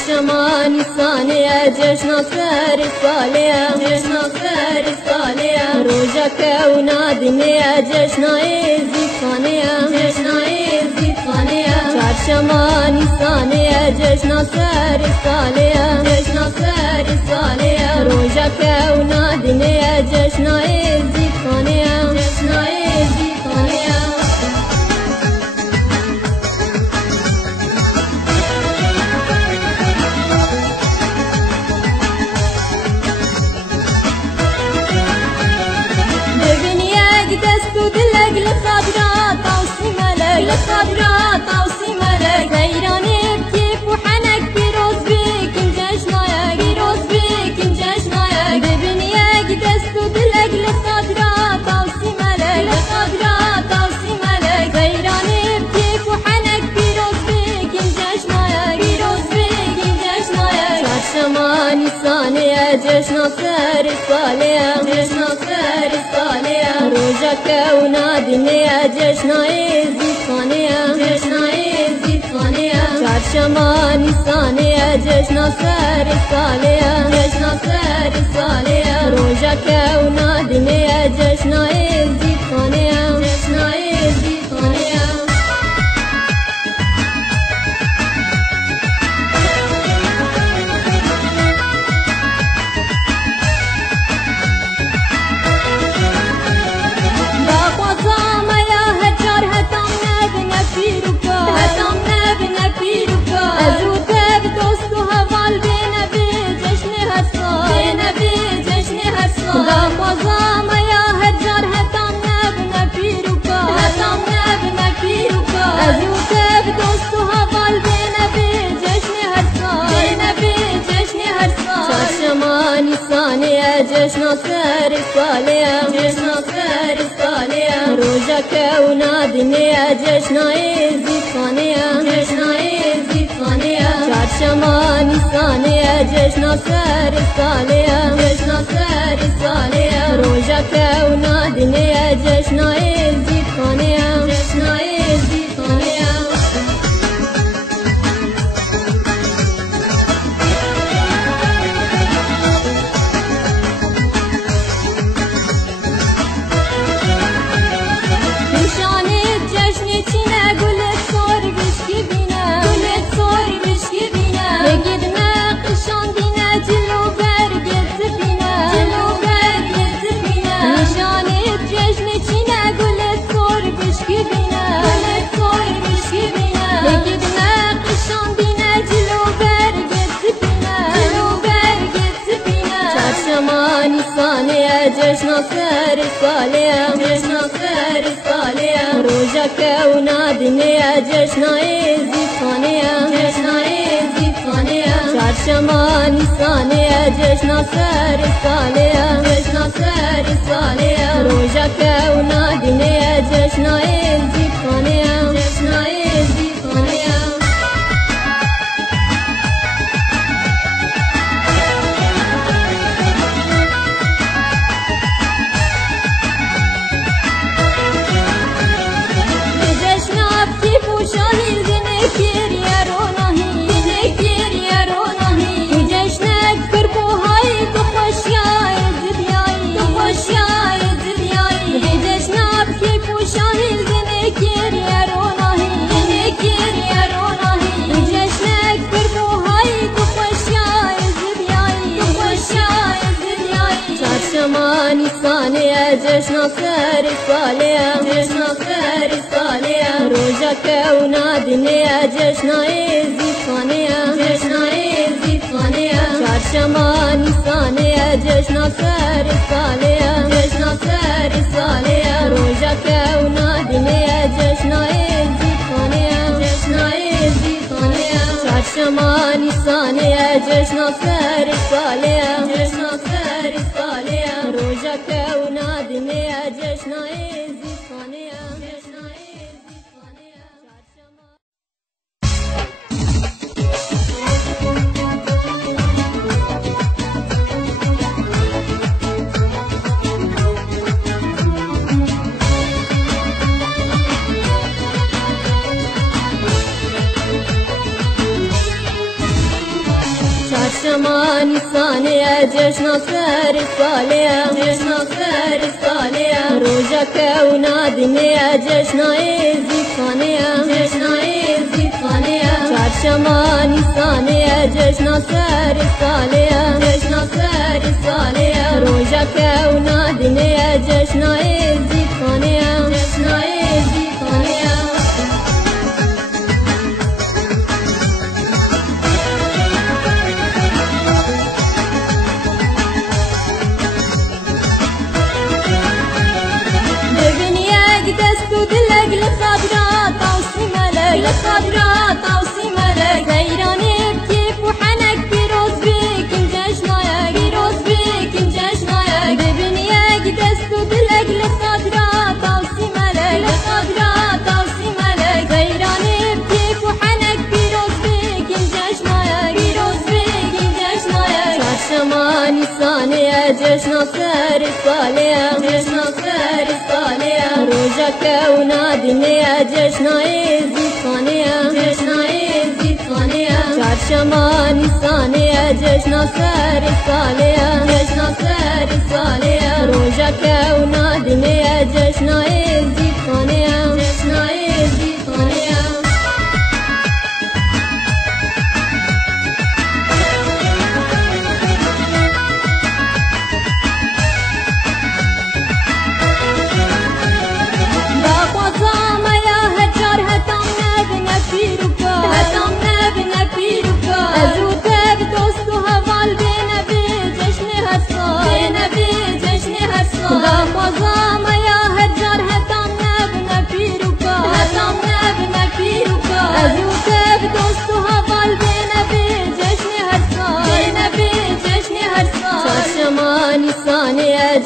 شماني ثانية جشنا سر الصالية جشنا سر الصالية روجك ونادني جشنا يزيد ثانية جشنا يزيد ثانية شماني ثانية جشنا سر الصالية جشنا سر الصالية روجك ونادني جشنا يزيد ثانية جشنا يزيد ثانية للصبرات توصي ملك غيراني بكيف وحنك بيروز بيك انجشنا بيروز بيك انجشنا ببنياك دستو دلك للصبرات توصي ملك للصبرات توصي ملك غيراني بكيف وحنك بيروز بيك انجشنا بيروز بيك انجشنا چارشمانی سانه جشن سر ساله جشن سر ساله روزا کونا دنه جشن زیخانه جشن زیخانه چارشمانی سانه جشن سر ساله جشن سر ساله روزا کونا دنه جشن زیخانه جشن زیخانه جشن سر ساله جشن سر ساله روزا کونا دنیا جشن زیخانه جشن زیخانه چارشمانی سانه جشن سر ساله جشن سر ساله روزا کونا دنیا جشن زیخانه جشن زیخانه جشن سر ساله جشن سر ساله روزا کونا دنیا جشن زیخانه جشن زیخانه چارشمانی سانه جشن سر ساله جشن سر ساله روزا کونا دنیا جشن زیخانه جشن زیخانه جشن سر ساله جشن سر ساله روزا کونا دنیا جشن زیخانه جشن زیخانه چارشمانی سانه جشن سر ساله جشن سر ساله روزا کونا دنیا جشن زیخانه جشن زیخانه چارشمانی سانه جشن سر ساله جشن سر ساله روزا کونا دنیا جشن زیخانه جشن زیخانه چارشمانی سانه جشن سر ساله جشن سر ساله روزا کونا دنیا جشن زیخانه جشن زیخانه چارشمانی سانه جشن سر ساله جشن سر ساله روزا کونا دنیا جشن زیخانه جشن زیخانه لخضرات عوصي ملك غيراني بكيف وحنك بيروز بيك انجشنا بيروز بيك انجشنا ببنياك دستو دلك لخضرات عوصي ملك لخضرات عوصي ملك غيراني بكيف وحنك بيروز بيك انجشنا بيروز بيك انجشنا چارشمانی سانه جشن سر ساله جشن سر ساله روزا کونا دینه جشن زید خانه جشن زید خانه چارشمانی سانه جشن سر ساله جشن سر ساله روزا کونا دینه جشن زید خانه جشن زید خانه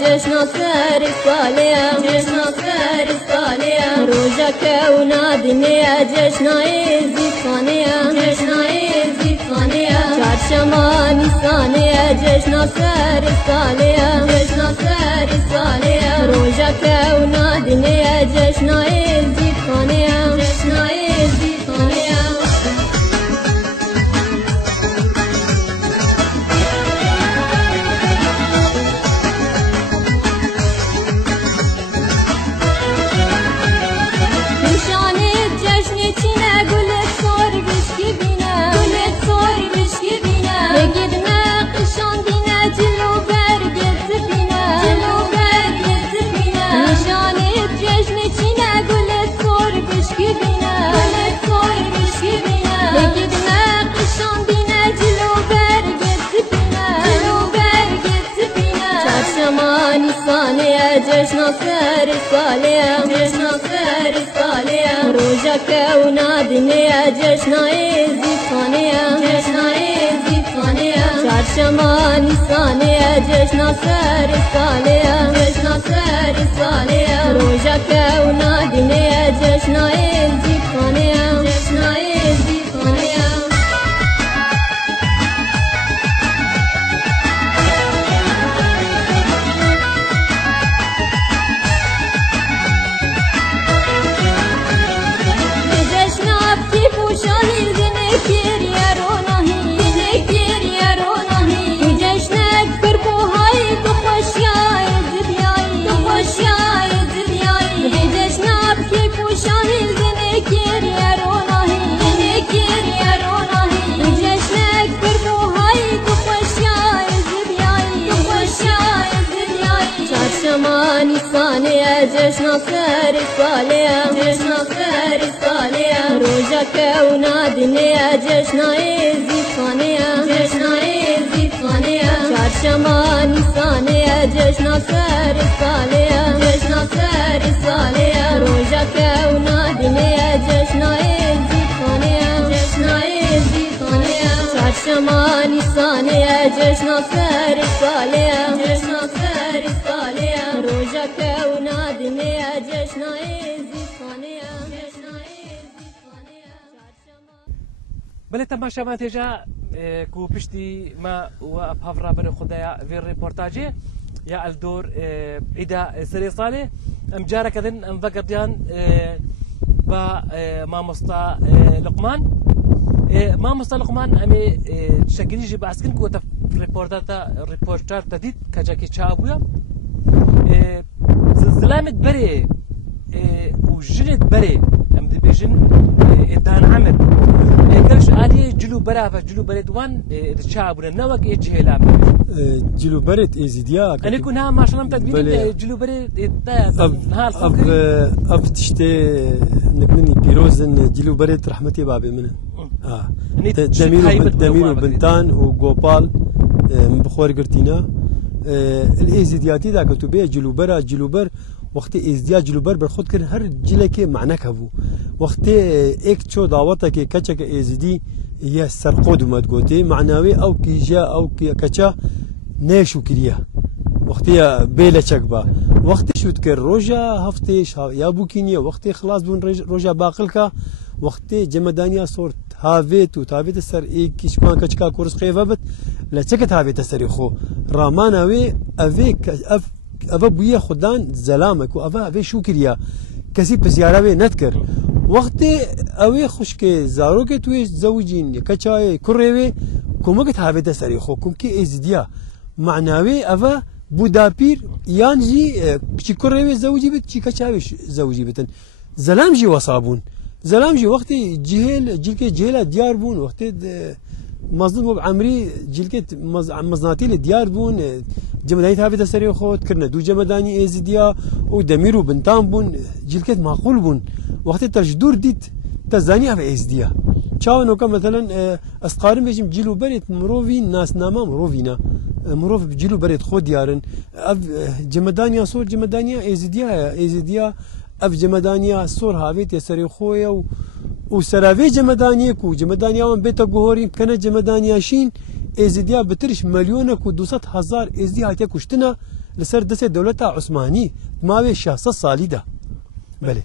جشن سر ساله جشن سر ساله روزا کونا دینه جشن زید خانه جشن زید خانه چارشمانی سانه جشن سر ساله جشن سر ساله روزا کونا دینه جشن زید خانه جشن زید خانه جشن سر ساله جشن سر ساله روزا کونا دینه جشن زید خانه جشن زید خانه چارشمانی سانه جشن سر ساله جشن سر ساله روزا کونا دینه جشن زید خانه جشن زید خانه جشن سر ساله جشن سر ساله روزا کونا دینه جشن زید خانه جشن زید خانه چارشمانی سانه جشن سر ساله جشن سر ساله روزا کونا دینه جشن زید خانه جشن زید خانه چارشمانی سانه جشن سر ساله جشن سر ساله روزا کونا دینه جشن زید خانه جشن زید خانه بله تماشاوان تێژا کو پشتی ما و هەڤڕا بەرە خوددایە vê reportajê ya Eldor عیدا سەرێ ساڵێ ئەم جارەکەدن ئەم ڤەگەردیان بە مامۆستا لوقمان مامۆستا لوقمان ئەمێ شەگریژی باسکن کۆتە ریپۆرتار تەدید کەجاکی چابووە زلامت بەرێ و ژنت بەرێ ئەم دەبێژن دان عەمر گەلش ئالیە جلو بەرافە جلو بەرێ دوان چابوونە نەوەک جهێلام جلو بەرێت ئێزیدیا ئەنێ کو نا ماشەڵام تەدبیر جلو بەرێ ئەف تشتێ نکنی پیرۆزن جلو بەرێت ڕەحمەتی بابێ منن دەمیر و بنتان و گۆپاڵ من بخۆرگرتینە الئێزیدیاتی دا کە تو بێ جلوبەرە جلوبەر وەختێ ئێزدیا جلوبەر بەرخۆت کرد هەر جلێکێ معنەک هەبوو وەختێ ئێک چۆ داوەتەکێ کەچێکە ئێزیدی یە سەرقۆ دومەت گۆتێ معناوێ ئەو کیژە ئەو کەچە نێش و کریە وەختەیە بێ لە چەک بە وەختی شوت کرد ڕۆژە هەفتێش یا بووکی نییە وەختێ خلاص بوون ڕۆژە باقلکە وەختێ جەمەدانیا سۆر هاوێت و تابێتە سەر ئێکیشکوان کەچکا کورسقێڤە بێت لە چەکە تابێتە سەری خۆ ڕاماناوێ ئەvە بوویە خوددان زەلامێک و ئەvە شوکریە کەسی پرسیاراوێ نەتکرد وەختێ ئەوێ خوشکێ زارۆکێ توێ زەوجین کەچایە کوڕێوێ کۆمەکت هاوێتە سەری خۆ کومکە ئێزیدیا معناوێ ئەvە بووداپیر یانجی کچی کوڕێوێ زەوجی بێت چی کەچاوێش زەوجی بتن زەلامژی وەسابوون زەلامژی وەختی جیلکێ جێلا دیار بوون وەختێ مەزن بۆ عەمری جیلکێت مەزناتی لە دیار بوون جەمەدانی هاوێتە سەری خۆت کردنە دوو جەمەدانی ئێزیدیا و دەمیر و بنتان بوون جیلکێت ماقول بوون وەختی تەش دوور دیت تەزانی ئەvە ئێزیدیا چاوەنەوەکە مەتەلەن ئەسقارم بێژم جیل و بەرێت مرۆڤی ناسناما مرۆڤینە مرۆڤ جیل و بەرێت خۆ دیارن ئەv جەمەدانیا سۆر جەمەدانیا ئێزیدیایە ئێزیدیا ئەv جەمەدانیا سۆر هاوێتە سەری خۆیە و سەراوێ جەمەدانیەک و جەمەدانیاوان بێتە گوهۆری بکەنە جەمەدانیاشین ئێزیدیا بترش مەلیۆنێک و 200,000 ئێزدی هاتیە کوشتنە لەسەر دەستێ دەوڵەتا عوسمانی ماوێ 600 ساڵیدا بەێ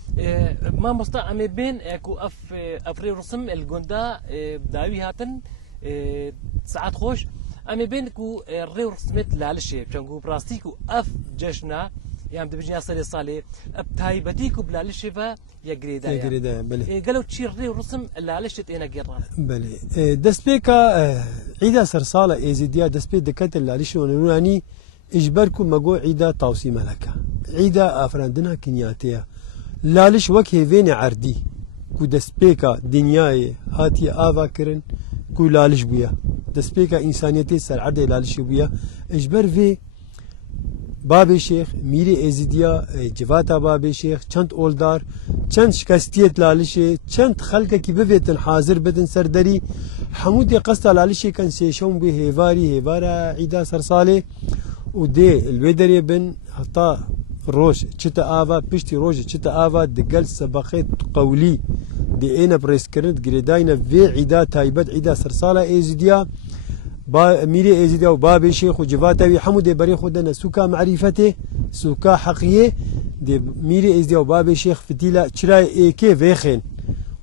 مامۆستا ئەمێ بێن و ئەفرێ ڕسم ئەلگۆندا داوی هاتن سعات خۆش ئەمێ بێن و ڕێ و ڕسمێت لالشێ چەنگ و پراستیک و ئەف جەشنا یان دەبژنیا سەرێ ساڵێ ئەب تایبەتیک و بلالشێڤە یەکگرێدایە گەلو چی ڕێ و ڕسم لالشت ئێنە گێڕان بەێ دەست پێکە عیدا سەرساڵە ئێزیدیا دەست پێ دەکەتە لالیشی وەنەرانی ئیشبەرک و مەگۆ عیدا تاوسی مەلەکە عیدا ئافراندنا کنیاتەیە لالش وەک هێڤێنێ عەردی کو دەست پێکە دنیایە هاتیە ئاواکردن کو لالش بووە دەست پێکە ئینسانیەتی سەرعەردەی لالشی بووە ئیشبەر vê babê şêx mîrê êzîdiya civata babê şêx çend oldar çend şikestiyet lalişê çend xelkekî bivêtin hazir bidin ser derî hemû dê qesta lalişêkan sêşewn bê hêvarî hêvara îda sersalê û dê li wê derê bin heta roj çite ava piştî rojê çite ava di gel sebeqê qewlî dê êne birêzkirin girêdayîne vê îda taybet îda sersala êzîdiya ميري ازيديا وبابي شيخ وجفاتوي حمود بري خدنا سوكا معرفتي سوكا حقيه دي ميري ازيديا وبابي شيخ فتيلا تشراي ايكي فيخين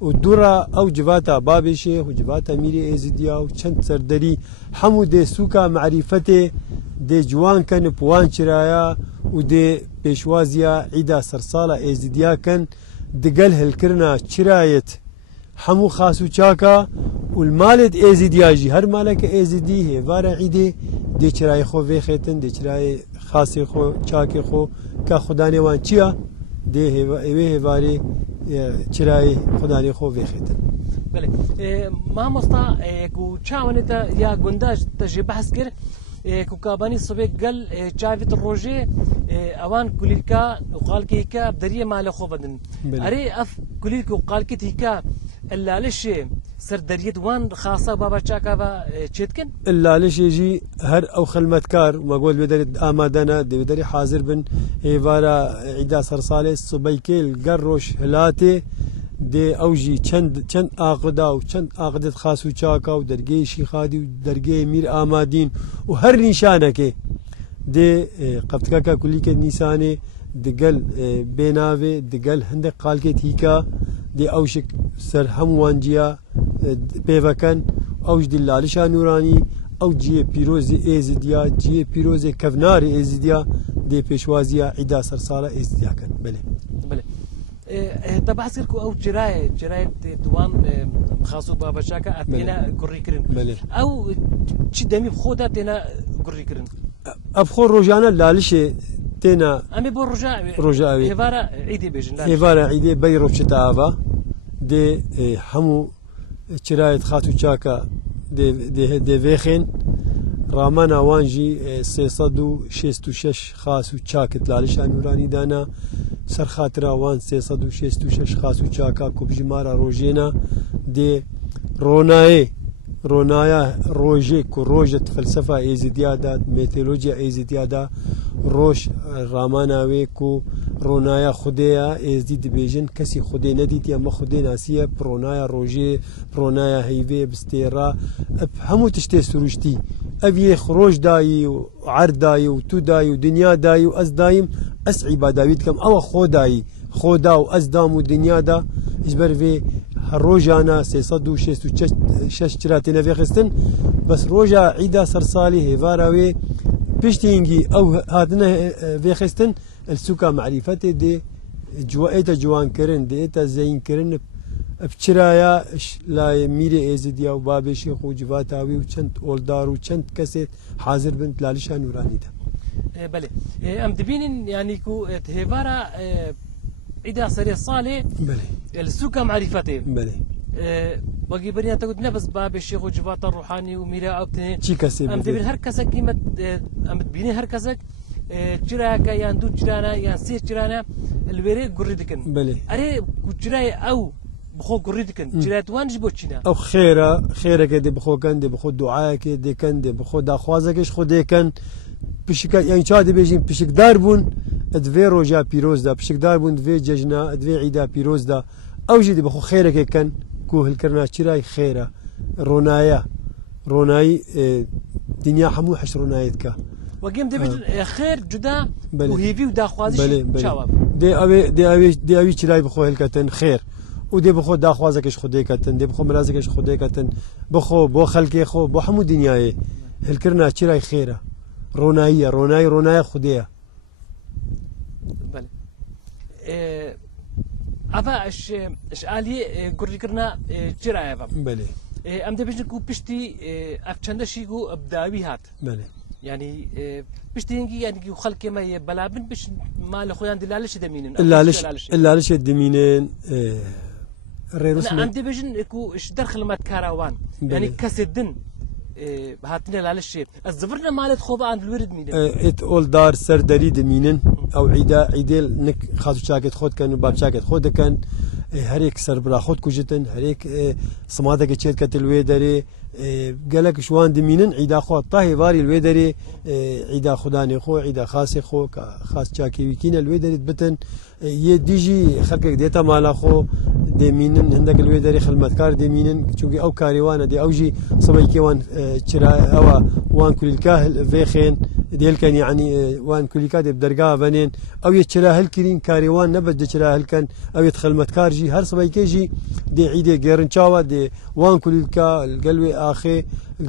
ودورا او جفاتا بابي شيخ وجفاتا ميري ازيديا وشنت سردري حمود سوكا معرفتي دي جوان كان بوان تشرايا ودي بيشوازيا عيدا سرسالا ازيديا كان دقل هالكرنا تشرايت حمو خاسو تشاكا والمالد ازيدياجي هر مالك ازيدي هيفارا عيدي دي چراي خو ويختن دي چراي خاصي خو چاكي خو كا خداني وان چيا دي هيفاري چراي خداني خو ويختن بله ما مستا كو چاونتا يا گنداج تجي بحث كر كو كاباني صبي قال چاويت روجي اوان كليكا وقالكيكا بدريه مال خو بدن اري اف كليكو وقالكيكا اللالشي سر دريت وان خاصة بابا شاكا تشيتكن اللالشي يجي هر او خلمتكار ما اقول بدري امادنا بدري حاضر بن هيفارا عيدا سرسالي صبيكيل قروش هلاتي دي اوجي چند عقدا وچند عقدت خاصو شاكا ودرجي شيخادي ودرجي مير امادين وهر نشانك دي قبتكاكا كليك نيساني دقل بيناوي دقل هندق قالكت هيكا دي اوشك سر هموانجيا بيفكن اوج دي لالشا نوراني او جي بيروزي ازيديا جي بيروزي كفناري ازيديا دي بيشوازيا عيدا سرسالة ازيديا كان بله طب حسيركو او جرايه دوان خاصو بابا شاكا اتينا قري كرن او تشي دمي بخودا تينا قري كرن ابخور روجانا لالشي تينا امي بو رجاوي هيفارا عيدي بيجن هيفارا عيدي بيرو شتاوا دي همو چرايت خاتو چاكا دي فيخين رامانا وانجي 366 خاصو چاكت لالشان نوراني دانا سر خاطرا وان 366 خاصو چاكا كوبجمارا روجينا دي رونايا روجي كو روجت فلسفة ايزيديادا ميتولوجيا ايزيديادا روش راماناوي كو رونايا خديا ايزدي بيجن كسي خدي نديت يا ما خدي ناسيه برونايا روجي برونايا هيفي بستيرا همو تشتي سروشتي ابي خروج داي وعر داي وتو داي ودنيا داي واز دايم اس عباداويت كم او خداي خدا واز دام ودنيا دا اجبر في هەر ڕۆژانە 366 چرا تێنە vêxistin بەس ڕۆژە عیدا سەرساڵی هێڤاراوێ پشتینگی ئەو هاتنە vêxistin سوکا معریفەتێ دێ ئێتە جوانکردن دێتە زەینکردن بچرایە لای میرێ ئێزیدیا و بابێ شێخ و جواتاوی و چەند ئۆلدار و چەند کەسێت حاضر بن لالیشا نورانیدا بەێ ئەم دەبینین یانیکو هێوارە عیدا سەرێ ساڵێ سوکا معریفەتێ وەگی بەریان تەگوت نەبەس بابێ شێخ و جواتە ڕوحانی و میرە ئەوتنێ چی کەسێ ئەم دەبین هەر کەسێک قیمەت ئەم بینێ هەر کەسێک چراکە یان دوو چرانە یان سێ چرانە لێرێ گوڕی دکن ئەرێ چرای ئەو بخۆ گوڕی دکن چرایەتوانش بۆ چینە ئەو خێرەکە دێ بخۆکەن دێ بخۆ دوعاەکێ دێکەن دێ بخۆ داخوازەکەش خۆ دێکەن پشکە یان چا دەبێژین پشکدار بوون دوێ ڕۆژا پیرۆزدا پشکدار بوون دوێ جەژنا دوێ عیدا پیرۆزدا ئەوژی دێ بخۆ خێرەکێکەن کو هەلکردنا چرای خێرە ڕۆنایە ڕۆنایی دنیا هەموو حەش ڕۆنایەتکە وەگەم دەبێت خێر جودا و هێوی و داخوازی چاوە دێ ئەوی چرای بخۆ هەلکەتن خێر و دێ بخۆ داخوازەکەش خودێکەتن دێ بخۆ مرازەکەش خودێکەتن بخۆ بۆ خەلکێ خۆ بۆ هەموو دنیاە هەلکردنا چرای خێرە ڕۆناییە ڕۆنایە خودەیە ئەڤ ئالیێ گوڕیکردنا چرایە ئەم دەبێژن و پشتی ئەف چەندەشی و ئەبداوی هات ینی پشتینگی یانگی و خەڵکێمە بەلابن بش ما لە خۆیان دلالشی دەمینن لالشێت دەمینێن ئەم دەبێژن دەرخلمەت کاراوان ینی کەسێت دن هاتنە لالشێ ئەس زڤرنە مالێت خۆ بەان لێرت مینن ئێت ئۆلدار سەردەری دەمینن ئەو عیدێل نک خاز و چاکێت خۆتکەن و باچاکێت خۆ دەکەن هەرێک سەربرا خۆت کوژتن هەرێک سمادەکە چێت کە لێ دەرێ گەلک شوان دمینن عیدا خۆ تا هێواری لێ دەرێ عیدا خوددانێ خۆ عیدا خاصێ خۆ کە خاص چاکێویکینە لێ دەرێت بتن یە دیژی خەکێک دێتە مالا خۆ دێمینن هەندێک لێ دەری خلمەتکار دێمینن چونکە ئەو کاریوانە دێ ئەوژی سەبەیکێوان چرا ئەوە وان کولیلکا vêxên دێلکەن یعنی وان کولیکا دێ دەرگا بەنێن ئەو یە چرا هەلکردین کاریوان نەبەت دە چرا هەلکەن ئەوێت خلمەتکارژی هەر سەبەیکێژی دێ عیدێ گێڕن چاوە دێ وان کولیلکا گەلوێ ئاخێ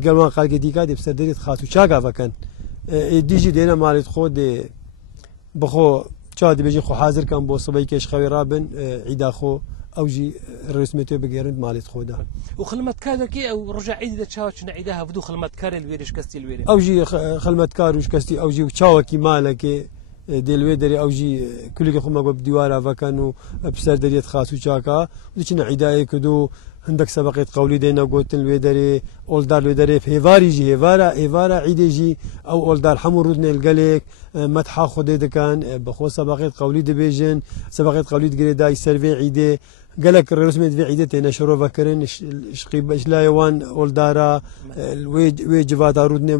گەلوان قالگەدیکا دێ سەردەریت خات و چاگاڤەکەن دیژی دێنە مالێت خۆ دێ بخۆ چا دەبێژی خۆ حازرکەم بۆ سەبەیکێش خەوێ ڕابن عیدا خۆ ئەوژی ڕێسمێتێ بگەێرن مالێت خۆدا و خلمەتکارەکەی ئەو ڕۆژە عیدی دەچاوە چنە عیدا هەفتوو خلمەتکارە لێرش کەستی لێرە ئەوژی خلمەتکار وش کەستی ئەوژی و چاوەکی مالەکێ دێلوێ دەری ئەوژی کولیکە خۆمەگۆ دیوارەڤەکەن و پسەر دەریێت خاس و چاکە دچنە عیدایە کردو هەندێک سەبقێت قولی دێنە گوتن لێ دەرێ ئۆلدار لێ دەرێ هێواریژی هێوارە عیدێژی ئەو ئۆلدار هەموو ڕوودنێل گەلێک مەتحا خودێ دەکەن بەخۆ سەبقێت قولی دەبێژن سەبقێت قولی دگرێدای سەروێ عیدێ گەلک ڕێسمێت وێ عیدێ تێنە شەرۆڤەکردن شقی بەشلایەوان ئۆلدارە وێ جڤاتا ڕوودنێ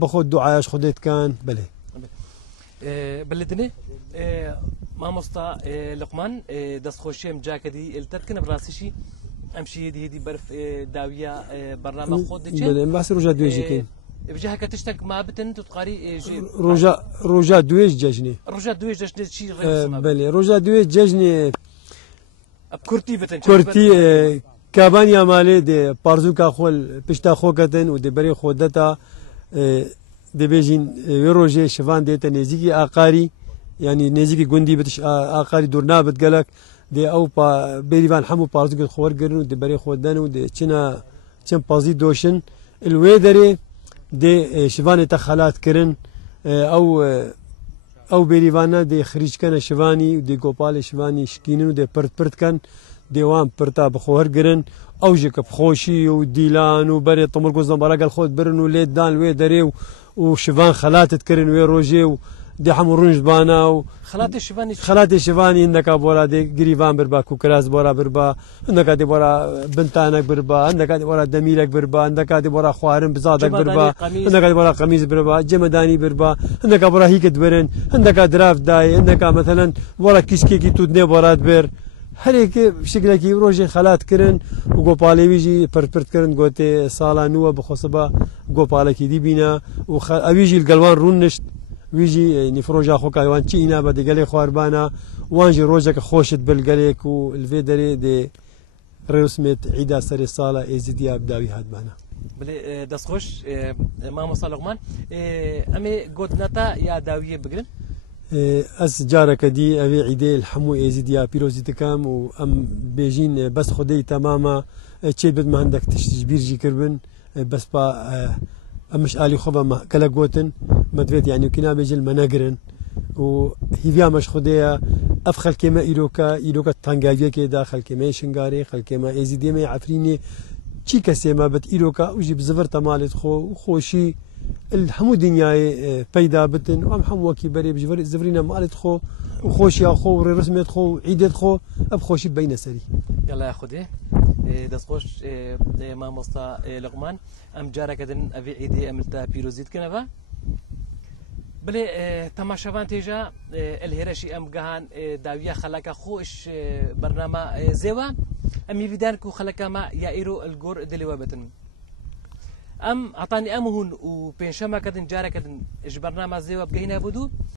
بخۆ دوعایش خودێتکان بڵێ بلدنێ مامۆستا لقمان دەستخۆشیێم جاکەدی ئلتەرکردنە بڕاستیشی ئەمشی هێدی بەرف داویە بەرنامە خۆت دەچێت باسی ڕۆژە دوێژەکەین بجا هەکە تشتێک ما بتن توتقاری ڕۆژە دوێژ جەژنێ ڕۆژە دوێژ دەشتێت چی بەێ ڕۆژە دوێ جەژنێ کورتی بتن کورتی کابانی ئامالێ دێ پارزووکە خۆل پشتا خۆکەتن و دەبەرێ خۆدەتا دەبێژین وێ ڕۆژێ شەوان دێتە نێزیکی ئاقاری ینی نێزیکی گوندی بتش ئاقاری دوور نابێت گەلک دێ ئەو بێریوان هەموو پارزووکت خۆرگرن و دەبەرێ خۆدەن و دێ چەند پازی دۆشن لێ دەرێ دێ شوانێتە خەلاتکردن ئەو بێریوانە دێ خریچکەنە شوانی و دێ گۆپالێ شوانی شکینن و دێ پرتکەن دێوان پرتا بخۆرگرن ئەو ژێکە خۆشی و دیلان و بەرێ تەمر گۆزەمبەرە گەل خۆت برن و لێدان وێ دەرێ و شوان خەلاتت کردن وێ ڕۆژێ و دێ هەموو ڕونژبانە و خەلاتی شوانی هەندەکە بۆرا دێ گریوان بربا کوکراس بۆرا بربا هەندەکە دێ بۆرا بنتانێک بربا هەندەکە دێ بۆرا دەمیرێک بربا هەندەکە دێ بۆرا خوارن بزادێک بربا هەندەکە دێ بۆرا قەمیز بربا جەمەدانی بربا هەندەکە بۆرا هیکت برن هەندەکە درافت دای هەندەکە مەثەلەن بۆرا کیسکێکی تووتنێ بۆرات بێر هەرێکێ شکلێکی ڕۆژێ خەلاتکردن و گۆپالێویژی پرپرتکردن گوتێ ساڵان نووە بخۆسەبە گۆپالێکی دیبینە و ئەویژی گەلوان ڕوونشت ویژی نیفرۆژا خۆکایوان چی ئینا بە دەگەلێ خواردبانە وانژی ڕۆژێکە خۆشت بلگەلێک و لێ دەرێ دێ ڕێوسمێت عیدا سەرێ ساڵە ئێزیدیا بداوی هاتبانە. بڵێ دەستخۆش مامۆستا لوقمان ئەمێ گۆتنەتا یا داویە بگرن ئەس جارەکە دی ئەوێ عیدێ هەموو ئێزیدیا پیرۆزی دەکەم و ئەم بێژین بەس خودەی تەمامە چێت بێت هەندێک تشتیش بیرژی کردبن بەس ئەمش ئالی خۆ بە کەلە گوتن مەدوێت یعنی وکینا بێژل مە نەگرن و هیڤیامەش خودەیە ئەف خەلکێمە ئیرۆکە تەنگاویەکێدا خەلکێمەی شنگارێ خەلکێمە ئێزیدێمە عفرینێ چی کەسێمە بەت ئیرۆکە وژی بزەڤەر تەمالێت خۆ و خۆشی هەموو دنیای پەیدا بتن و ئەم هەموو وەکی بەرێ زڤرینە مالێت خۆ و خۆشییا خۆ و ڕێڕسمێت خۆ و عیدێت خۆ ئەم خۆشی بینە سەری یاڵا خودێ دەستخۆش مامۆستا لوقمان ئەم جارەکەدن ئەوێ عیدێ ئەملتا پیرۆزیتکەنەوە بڵێ تەماشەوان تێژە الهێرەشی ئەم گەهان داویە خەلەکە خۆش بەرنامە زێوە ئەمی ویدان و خەلەکەمە یا ئیرۆ ئەلگۆر دلێوە بتن ئەم عتانی ئەم هون و پێنجشەمەکەدن جارەکەدن ژ بەرنامە زێوە بگەینە بودو